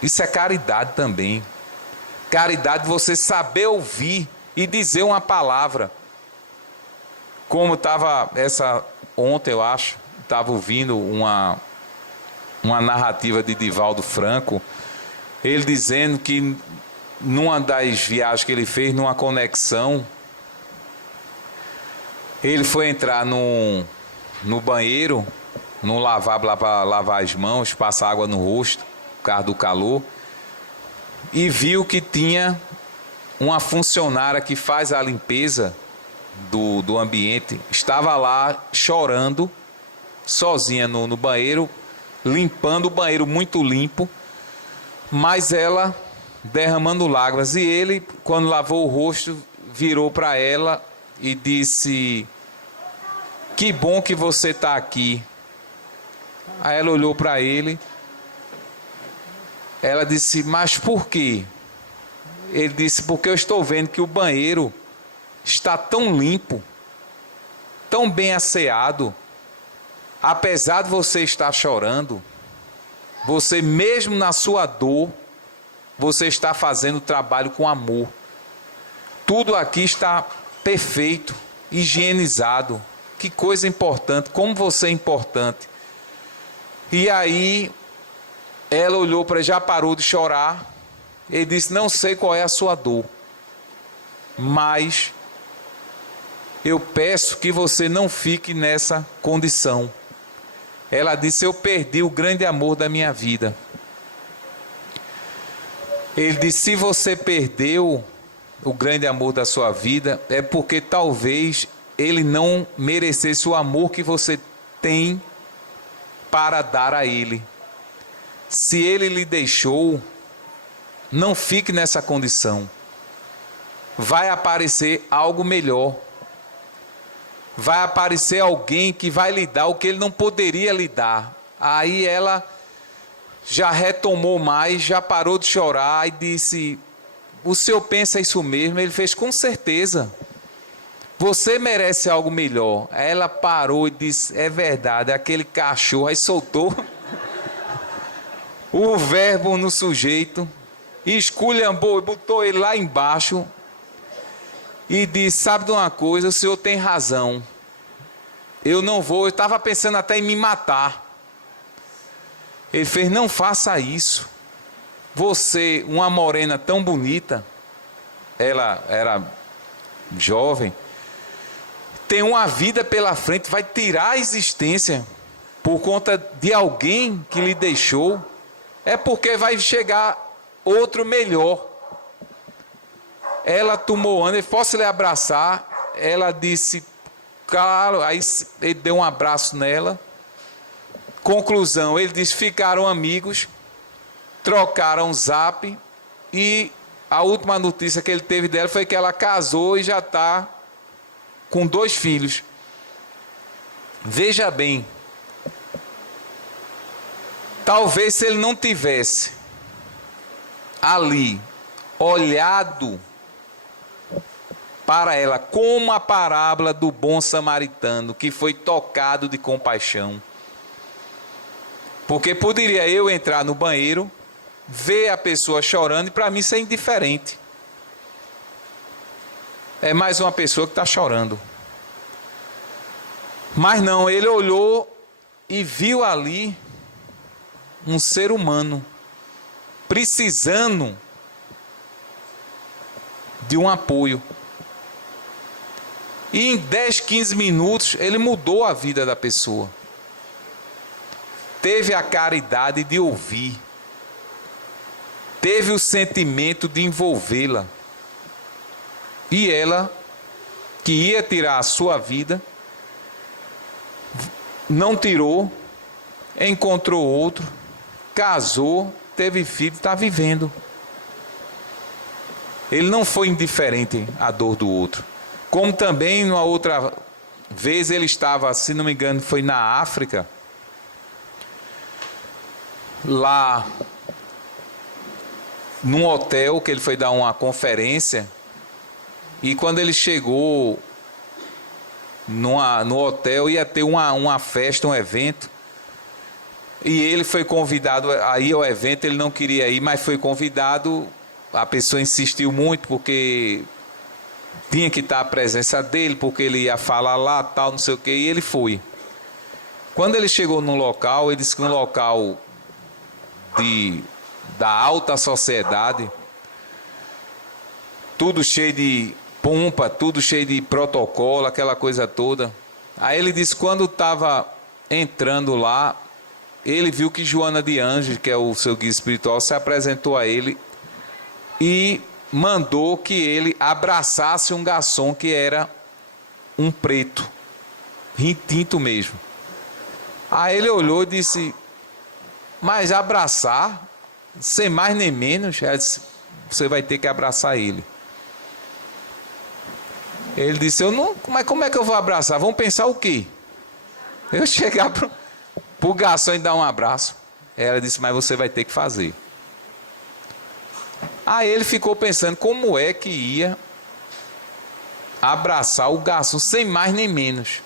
isso é caridade também. Caridade, você saber ouvir e dizer uma palavra. Como estava ontem, eu acho, estava ouvindo uma narrativa de Divaldo Franco, ele dizendo que numa das viagens que ele fez, numa conexão, ele foi entrar no banheiro, no lavabo lá para lavar as mãos, passar água no rosto, por causa do calor, e viu que tinha uma funcionária que faz a limpeza do ambiente, estava lá chorando, sozinha no banheiro, limpando o banheiro muito limpo, mas ela derramando lágrimas. E ele, quando lavou o rosto, virou para ela e disse: que bom que você está aqui. Aí ela olhou para ele, ela disse: mas por quê? Ele disse: porque eu estou vendo que o banheiro está tão limpo, tão bem asseado, apesar de você estar chorando, você mesmo na sua dor, você está fazendo o trabalho com amor. Tudo aqui está perfeito, higienizado. Que coisa importante, como você é importante. E aí, ela olhou para ele, já parou de chorar. Ele disse: não sei qual é a sua dor, mas eu peço que você não fique nessa condição. Ela disse: eu perdi o grande amor da minha vida. Ele disse: se você perdeu o grande amor da sua vida, é porque talvez ele não merecesse o amor que você tem para dar a ele. Se ele lhe deixou, não fique nessa condição. Vai aparecer algo melhor. Vai aparecer alguém que vai lhe dar o que ele não poderia lhe dar. Aí ela já retomou mais, já parou de chorar e disse: o senhor pensa isso mesmo? Ele fez: com certeza. Você merece algo melhor. Aí ela parou e disse: é verdade, aquele cachorro. Aí soltou o verbo no sujeito, esculhambou, botou ele lá embaixo e disse: sabe de uma coisa, o senhor tem razão. Eu não vou, eu estava pensando até em me matar. Ele fez: não faça isso. Você, uma morena tão bonita, ela era jovem, tem uma vida pela frente, vai tirar a existência por conta de alguém que lhe deixou, é porque vai chegar outro melhor. Ela tomou ânimo: posso lhe abraçar? Ela disse: claro. Aí ele deu um abraço nela. Conclusão, ele disse: ficaram amigos, trocaram zap, e a última notícia que ele teve dela foi que ela casou e já está com 2 filhos. Veja bem, talvez se ele não tivesse ali olhado para ela como a parábola do bom samaritano, que foi tocado de compaixão. Porque poderia eu entrar no banheiro, ver a pessoa chorando e para mim ser indiferente. É mais uma pessoa que está chorando. Mas não, ele olhou e viu ali um ser humano precisando de um apoio. E em 10, 15 minutos ele mudou a vida da pessoa. Teve a caridade de ouvir. Teve o sentimento de envolvê-la. E ela, que ia tirar a sua vida, não tirou, encontrou outro, casou, teve filho, está vivendo. Ele não foi indiferente à dor do outro. Como também, numa outra vez, ele estava, se não me engano, foi na África, lá num hotel, que ele foi dar uma conferência, e quando ele chegou no hotel, ia ter uma festa, um evento, e ele foi convidado a ir ao evento. Ele não queria ir, mas foi convidado. A pessoa insistiu muito, porque tinha que estar a presença dele, porque ele ia falar lá, tal, não sei o quê, e ele foi. Quando ele chegou no local, ele disse que um local da alta sociedade, tudo cheio de pompa, tudo cheio de protocolo, aquela coisa toda. Aí ele disse que quando estava entrando lá, ele viu que Joana de Ângeles, que é o seu guia espiritual, se apresentou a ele e mandou que ele abraçasse um garçom que era um preto, retinto mesmo. Aí ele olhou e disse: mas abraçar, sem mais nem menos? Ela disse: você vai ter que abraçar ele. Ele disse: eu não, mas como é que eu vou abraçar? Vão pensar o quê? Eu chegar pro garçom e dar um abraço? Ela disse: mas você vai ter que fazer. Aí ele ficou pensando como é que ia abraçar o garçom, sem mais nem menos.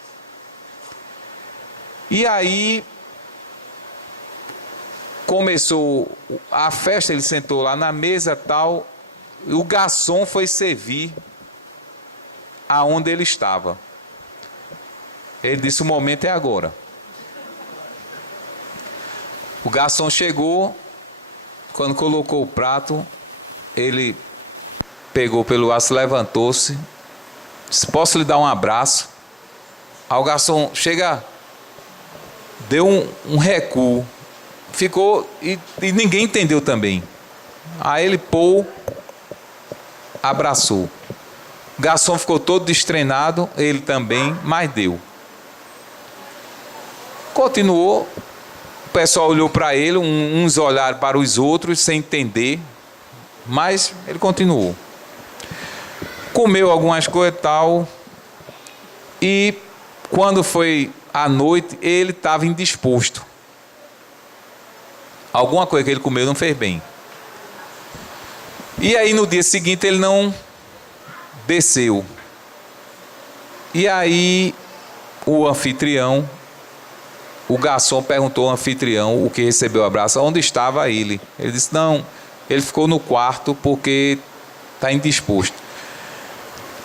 E aí começou a festa, ele sentou lá na mesa tal, e o garçom foi servir aonde ele estava. Ele disse: o momento é agora. O garçom chegou, quando colocou o prato, ele pegou pelo aço, levantou-se, disse: posso lhe dar um abraço? Aí o garçom chega, deu um recuo, ficou, e ninguém entendeu também. Aí ele abraçou. O garçom ficou todo destreinado, ele também, mas deu. Continuou, o pessoal olhou para ele, uns olharam para os outros sem entender, mas ele continuou. Comeu algumas coisas e tal, e quando foi à noite, ele estava indisposto. Alguma coisa que ele comeu não fez bem. E aí no dia seguinte ele não desceu. E aí o anfitrião, o garçom perguntou ao anfitrião, o que recebeu o abraço, onde estava ele. Ele disse: não, ele ficou no quarto porque está indisposto.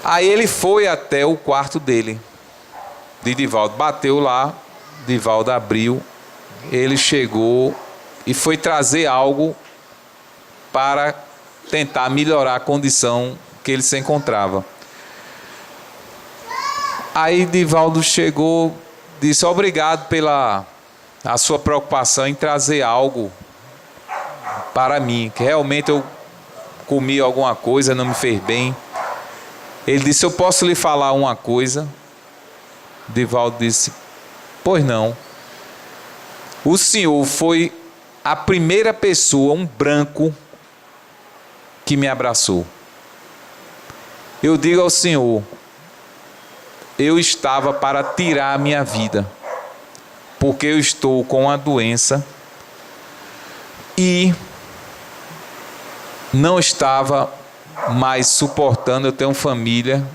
Aí ele foi até o quarto dele, de Divaldo, bateu lá, Divaldo abriu, ele chegou e foi trazer algo para tentar melhorar a condição que ele se encontrava. Aí Divaldo chegou, disse: obrigado pela a sua preocupação em trazer algo para mim, que realmente eu comi alguma coisa, não me fez bem. Ele disse: eu posso lhe falar uma coisa? Divaldo disse: pois não. O senhor foi a primeira pessoa, um branco, que me abraçou. Eu digo ao senhor, eu estava para tirar a minha vida, porque eu estou com a doença e não estava mais suportando. Eu tenho família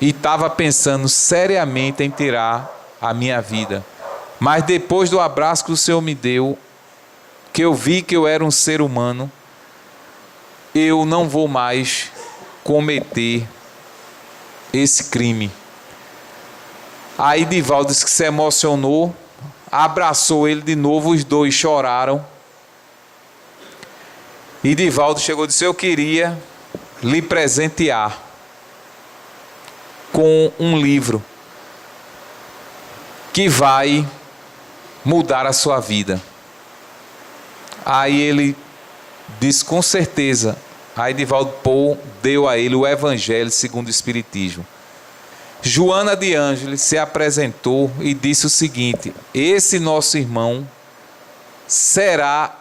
e estava pensando seriamente em tirar a minha vida. Mas depois do abraço que o Senhor me deu, que eu vi que eu era um ser humano, eu não vou mais cometer esse crime. Aí Divaldo disse que se emocionou, abraçou ele de novo, os dois choraram. E Divaldo chegou e disse: eu queria lhe presentear com um livro que vai mudar a sua vida. Aí ele disse: com certeza, Aí Divaldo Paul deu a ele o Evangelho segundo o Espiritismo. Joana de Ângeles se apresentou e disse o seguinte: esse nosso irmão será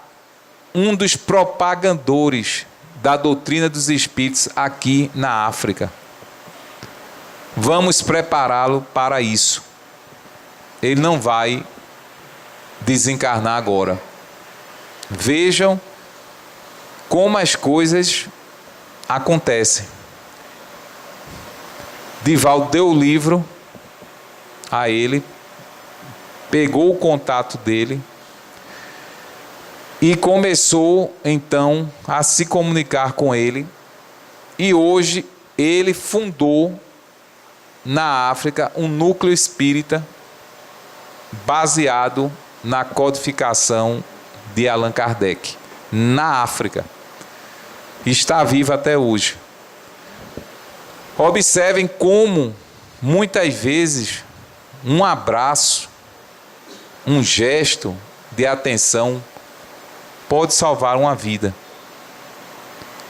um dos propagandores da doutrina dos espíritos aqui na África. Vamos prepará-lo para isso. Ele não vai desencarnar agora. Vejam como as coisas acontecem. Divaldo deu o livro a ele, pegou o contato dele e começou então a se comunicar com ele. E hoje ele fundou na África um núcleo espírita baseado na codificação de Allan Kardec, na África. Está vivo até hoje. Observem como, muitas vezes, um abraço, um gesto de atenção pode salvar uma vida.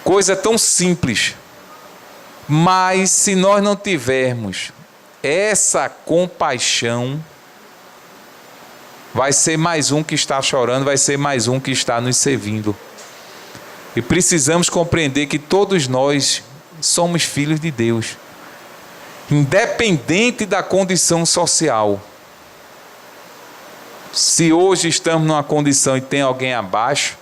Coisa tão simples. Mas se nós não tivermos essa compaixão, vai ser mais um que está chorando, vai ser mais um que está nos servindo. E precisamos compreender que todos nós somos filhos de Deus, independente da condição social. Se hoje estamos numa condição e tem alguém abaixo,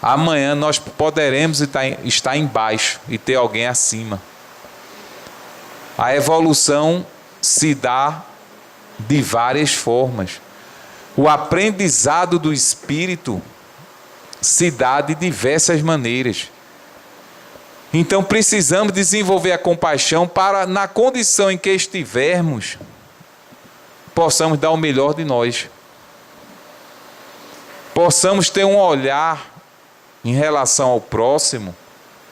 amanhã nós poderemos estar embaixo e ter alguém acima. A evolução se dá de várias formas. O aprendizado do espírito se dá de diversas maneiras. Então precisamos desenvolver a compaixão para, na condição em que estivermos, possamos dar o melhor de nós. Possamos ter um olhar em relação ao próximo,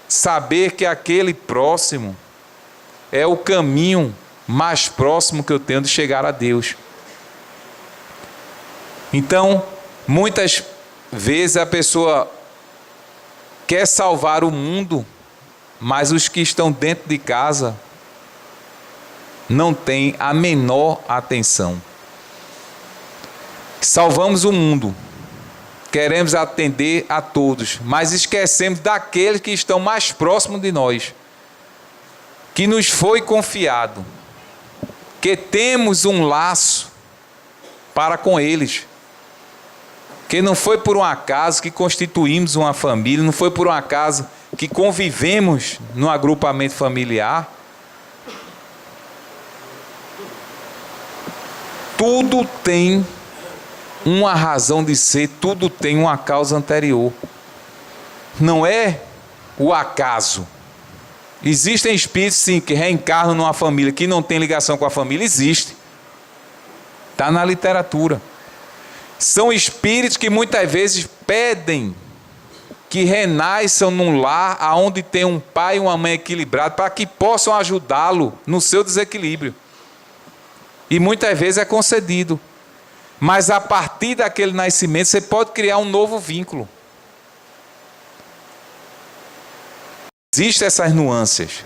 saber que aquele próximo é o caminho mais próximo que eu tenho de chegar a Deus. Então, muitas vezes a pessoa quer salvar o mundo, mas os que estão dentro de casa não têm a menor atenção. Salvamos o mundo, queremos atender a todos, mas esquecemos daqueles que estão mais próximos de nós, que nos foi confiado, que temos um laço para com eles, que não foi por um acaso que constituímos uma família, não foi por um acaso que convivemos no agrupamento familiar. Tudo tem uma razão de ser, tudo tem uma causa anterior. Não é o acaso. Existem espíritos, sim, que reencarnam numa família que não tem ligação com a família. Existe. Está na literatura. São espíritos que muitas vezes pedem que renasçam num lar onde tem um pai e uma mãe equilibrados, para que possam ajudá-lo no seu desequilíbrio. E muitas vezes é concedido. Mas a partir daquele nascimento, você pode criar um novo vínculo. Existem essas nuances.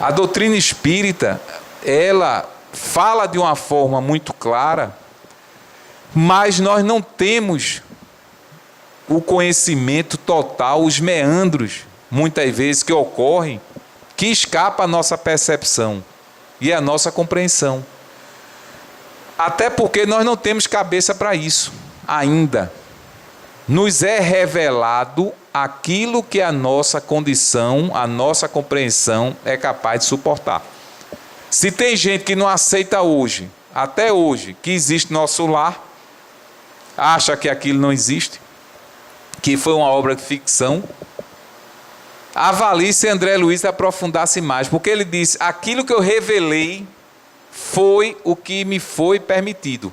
A doutrina espírita, ela fala de uma forma muito clara, mas nós não temos o conhecimento total, os meandros, muitas vezes, que ocorrem, que escapa a nossa percepção e a nossa compreensão. Até porque nós não temos cabeça para isso ainda. Nos é revelado aquilo que a nossa condição, a nossa compreensão é capaz de suportar. Se tem gente que não aceita hoje, até hoje, que existe nosso lar, acha que aquilo não existe, que foi uma obra de ficção, avalie se André Luiz aprofundasse mais, porque ele disse: aquilo que eu revelei foi o que me foi permitido.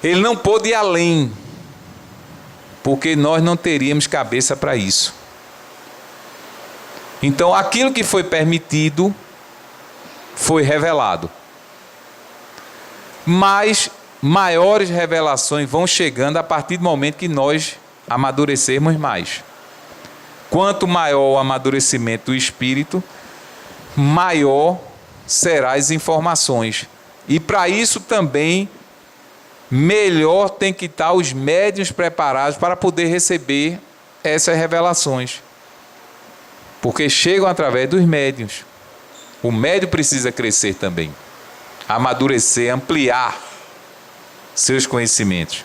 Ele não pôde ir além, porque nós não teríamos cabeça para isso. Então, aquilo que foi permitido foi revelado. Mas maiores revelações vão chegando a partir do momento que nós amadurecermos mais. Quanto maior o amadurecimento do espírito, maior serão as informações. E para isso também, melhor tem que estar os médiuns preparados para poder receber essas revelações. Porque chegam através dos médiuns. O médium precisa crescer também, amadurecer, ampliar seus conhecimentos.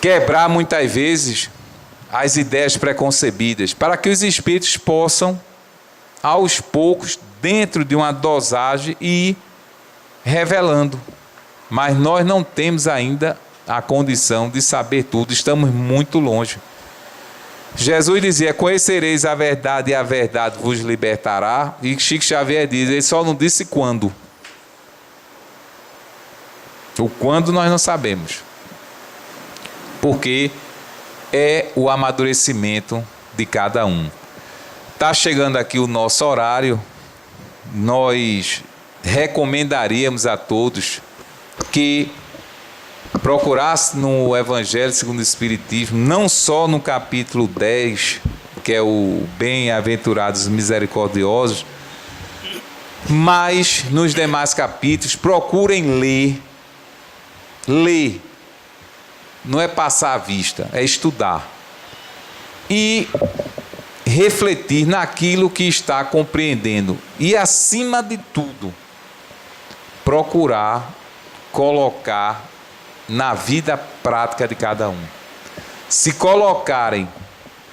Quebrar muitas vezes as ideias preconcebidas, para que os espíritos possam, aos poucos, dentro de uma dosagem, ir revelando. Mas nós não temos ainda a condição de saber tudo, estamos muito longe. Jesus dizia: conhecereis a verdade e a verdade vos libertará. E Chico Xavier diz, ele só não disse quando. O quando nós não sabemos. Porque é o amadurecimento de cada um. Está chegando aqui o nosso horário. Nós recomendaríamos a todos que procurasse no Evangelho segundo o Espiritismo, não só no capítulo 10, que é o Bem-aventurados misericordiosos, mas nos demais capítulos, procurem ler. Ler. Não é passar a vista, é estudar. E refletir naquilo que está compreendendo. E, acima de tudo, procurar colocar na vida prática de cada um. Se colocarem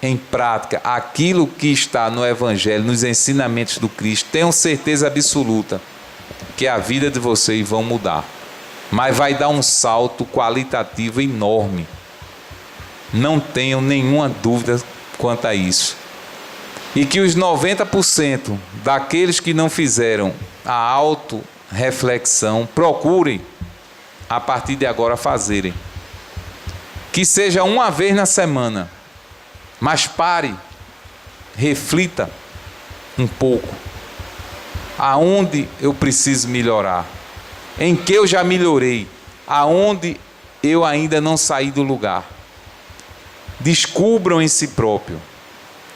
em prática aquilo que está no Evangelho, nos ensinamentos do Cristo, tenham certeza absoluta que a vida de vocês vão mudar. Mas vai dar um salto qualitativo enorme. Não tenham nenhuma dúvida quanto a isso. E que os 90% daqueles que não fizeram a auto-reflexão, procurem a partir de agora fazerem. Que seja uma vez na semana. Mas pare, reflita um pouco. Aonde eu preciso melhorar? Em que eu já melhorei? Aonde eu ainda não saí do lugar? Descubram em si próprio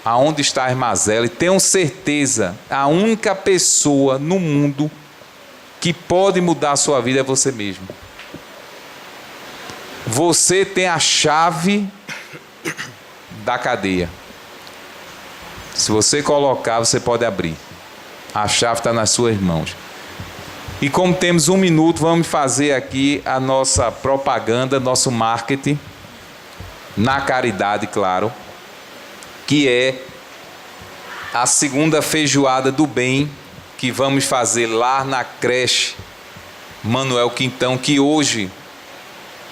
aonde está a mazela e tenham certeza, a única pessoa no mundo que pode mudar a sua vida é você mesmo. Você tem a chave da cadeia. Se você colocar, você pode abrir. A chave está nas suas mãos. E como temos 1 minuto, vamos fazer aqui a nossa propaganda, nosso marketing, na caridade, claro, que é a segunda feijoada do bem, que vamos fazer lá na creche Manuel Quintão, que hoje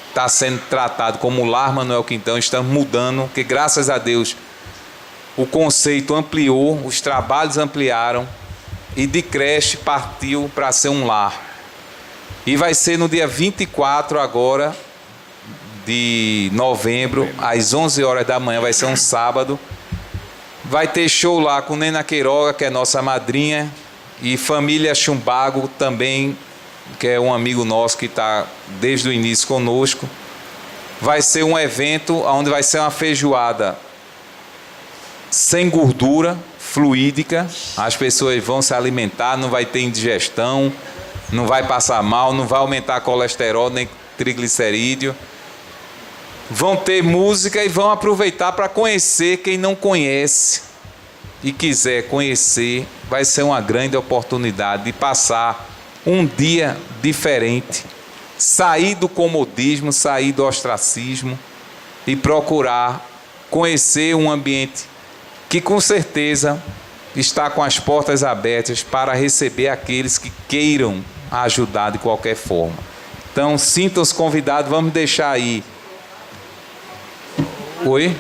está sendo tratado como Lar Manuel Quintão. Estamos mudando, porque graças a Deus o conceito ampliou, os trabalhos ampliaram, e de creche partiu para ser um lar. E vai ser no dia 24 agora de novembro, às 11 horas da manhã, vai ser um sábado. Vai ter show lá com Nena Queiroga, que é nossa madrinha, e família Chumbago também, que é um amigo nosso que está desde o início conosco. Vai ser um evento onde vai ser uma feijoada sem gordura, fluídica. As pessoas vão se alimentar, não vai ter indigestão, não vai passar mal, não vai aumentar colesterol nem triglicerídeo. Vão ter música e vão aproveitar para conhecer quem não conhece e quiser conhecer. Vai ser uma grande oportunidade de passar um dia diferente, sair do comodismo, sair do ostracismo e procurar conhecer um ambiente que com certeza está com as portas abertas para receber aqueles que queiram ajudar de qualquer forma. Então, sintam-se convidados, vamos deixar aí. Oi?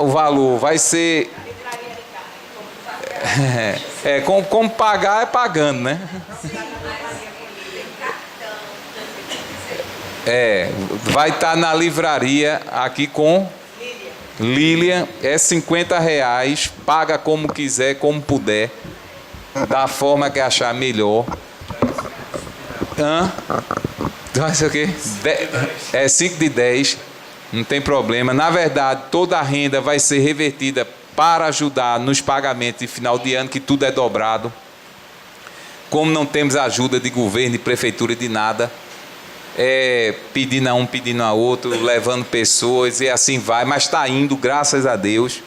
O valor vai ser... como pagar é pagando, né? Vai estar na livraria aqui com Lilian, é R$50, paga como quiser, como puder, da forma que achar melhor. Vai ser o quê? 5 de 10. não tem problema. Na verdade, toda a renda vai ser revertida para ajudar nos pagamentos de final de ano, que tudo é dobrado. Como não temos ajuda de governo, de prefeitura, de nada, pedindo a um, pedindo a outro, levando pessoas e assim vai, mas está indo, graças a Deus.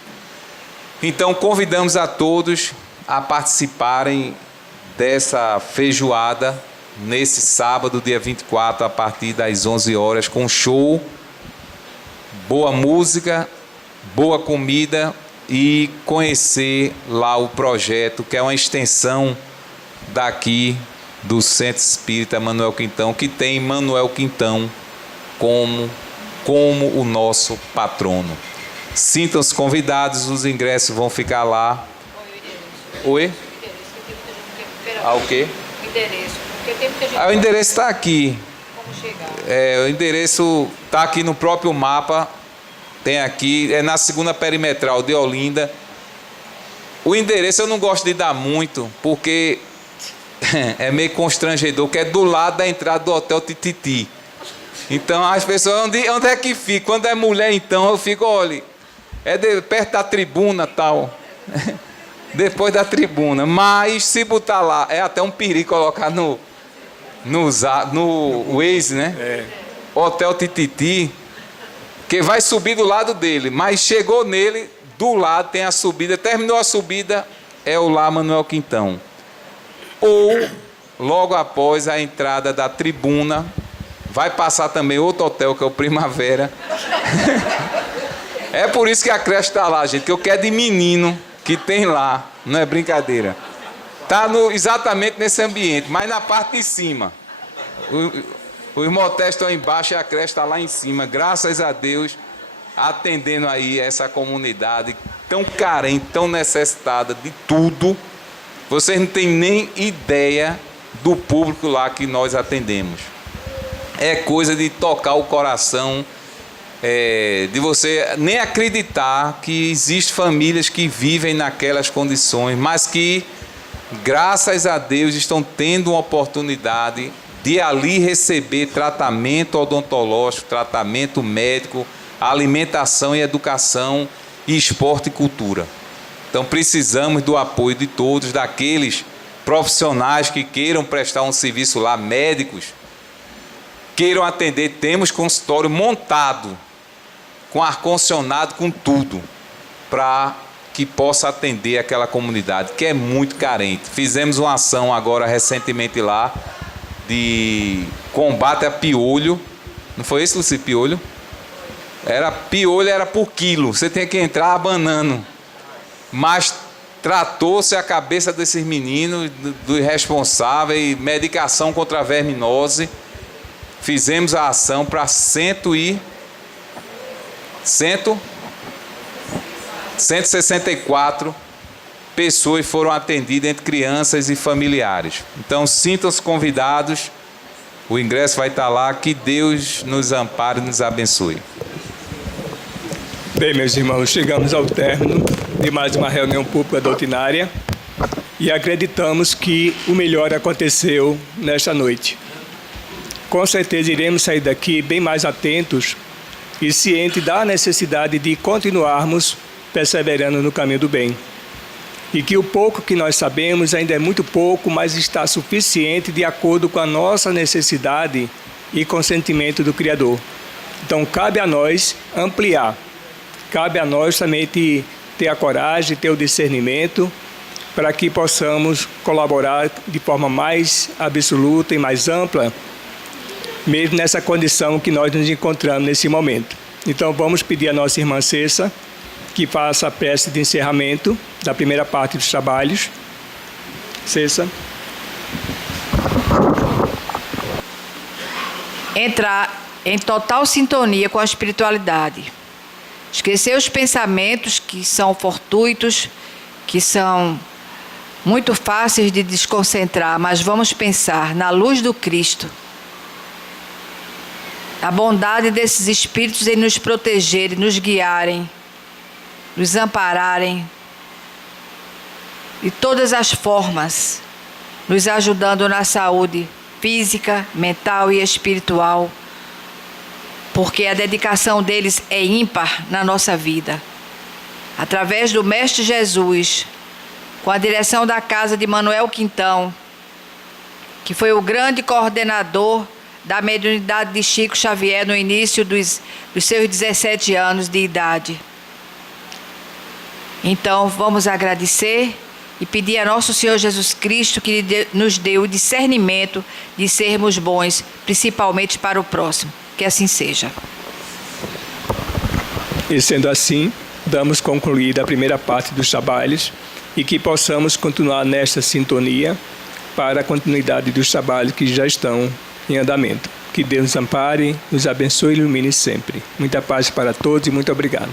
Então convidamos a todos a participarem dessa feijoada nesse sábado, dia 24, a partir das 11 horas, com show, boa música, boa comida e conhecer lá o projeto, que é uma extensão daqui do Centro Espírita Manuel Quintão, que tem Manuel Quintão como o nosso patrono. Sintam-se convidados, os ingressos vão ficar lá. Oi? O quê? O endereço. Porque tem muita gente. O endereço está aqui. Como chegar? O endereço está aqui no próprio mapa. Tem aqui, é na segunda perimetral de Olinda. O endereço eu não gosto de dar muito, porque é meio constrangedor, que é do lado da entrada do Hotel Tititi. Então as pessoas, onde é que fica? Quando é mulher, então eu fico, olha, perto da tribuna tal. Depois da tribuna. Mas se botar lá, é até um perigo colocar no Waze, né? Hotel Tititi, que vai subir do lado dele, mas chegou nele, do lado tem a subida, terminou a subida, é o lá Manuel Quintão. Ou, logo após a entrada da tribuna, vai passar também outro hotel, que é o Primavera. É por isso que a creche está lá, gente, que eu quero de menino que tem lá, não é brincadeira. Está exatamente nesse ambiente, mas na parte de cima. Os motéis estão embaixo e a creche está lá em cima, graças a Deus, atendendo aí essa comunidade tão carente, tão necessitada de tudo. Vocês não têm nem ideia do público lá que nós atendemos. É coisa de tocar o coração, de você nem acreditar que existem famílias que vivem naquelas condições, mas que, graças a Deus, estão tendo uma oportunidade de ali receber tratamento odontológico, tratamento médico, alimentação e educação, e esporte e cultura. Então precisamos do apoio de todos, daqueles profissionais que queiram prestar um serviço lá, médicos, queiram atender. Temos consultório montado, com ar-condicionado, com tudo, para que possa atender aquela comunidade, que é muito carente. Fizemos uma ação agora recentemente lá, de combate a piolho. Não foi isso, Luci? Piolho? Piolho era por quilo, você tem que entrar abanando. Mas tratou-se a cabeça desses meninos, do responsável, e medicação contra a verminose. Fizemos a ação para 164 pessoas foram atendidas, entre crianças e familiares. Então sintam-se convidados, o ingresso vai estar lá, que Deus nos ampare e nos abençoe. Bem, meus irmãos, chegamos ao término de mais uma reunião pública doutrinária e acreditamos que o melhor aconteceu nesta noite. Com certeza iremos sair daqui bem mais atentos e cientes da necessidade de continuarmos perseverando no caminho do bem. E que o pouco que nós sabemos ainda é muito pouco, mas está suficiente de acordo com a nossa necessidade e consentimento do Criador. Então cabe a nós ampliar, cabe a nós também ter a coragem, ter o discernimento, para que possamos colaborar de forma mais absoluta e mais ampla, mesmo nessa condição que nós nos encontramos nesse momento. Então vamos pedir à nossa irmã Cessa que faça a prece de encerramento da primeira parte dos trabalhos. Cessa. Entrar em total sintonia com a espiritualidade. Esquecer os pensamentos que são fortuitos, que são muito fáceis de desconcentrar, mas vamos pensar na luz do Cristo, a bondade desses espíritos em nos protegerem, nos guiarem, nos ampararem, de todas as formas, nos ajudando na saúde física, mental e espiritual, porque a dedicação deles é ímpar na nossa vida. Através do Mestre Jesus, com a direção da casa de Manuel Quintão, que foi o grande coordenador da mediunidade de Chico Xavier no início dos seus 17 anos de idade. Então, vamos agradecer e pedir a nosso Senhor Jesus Cristo que nos dê o discernimento de sermos bons, principalmente para o próximo. Que assim seja. E sendo assim, damos concluída a primeira parte dos trabalhos e que possamos continuar nesta sintonia para a continuidade dos trabalhos que já estão em andamento. Que Deus nos ampare, nos abençoe e ilumine sempre. Muita paz para todos e muito obrigado.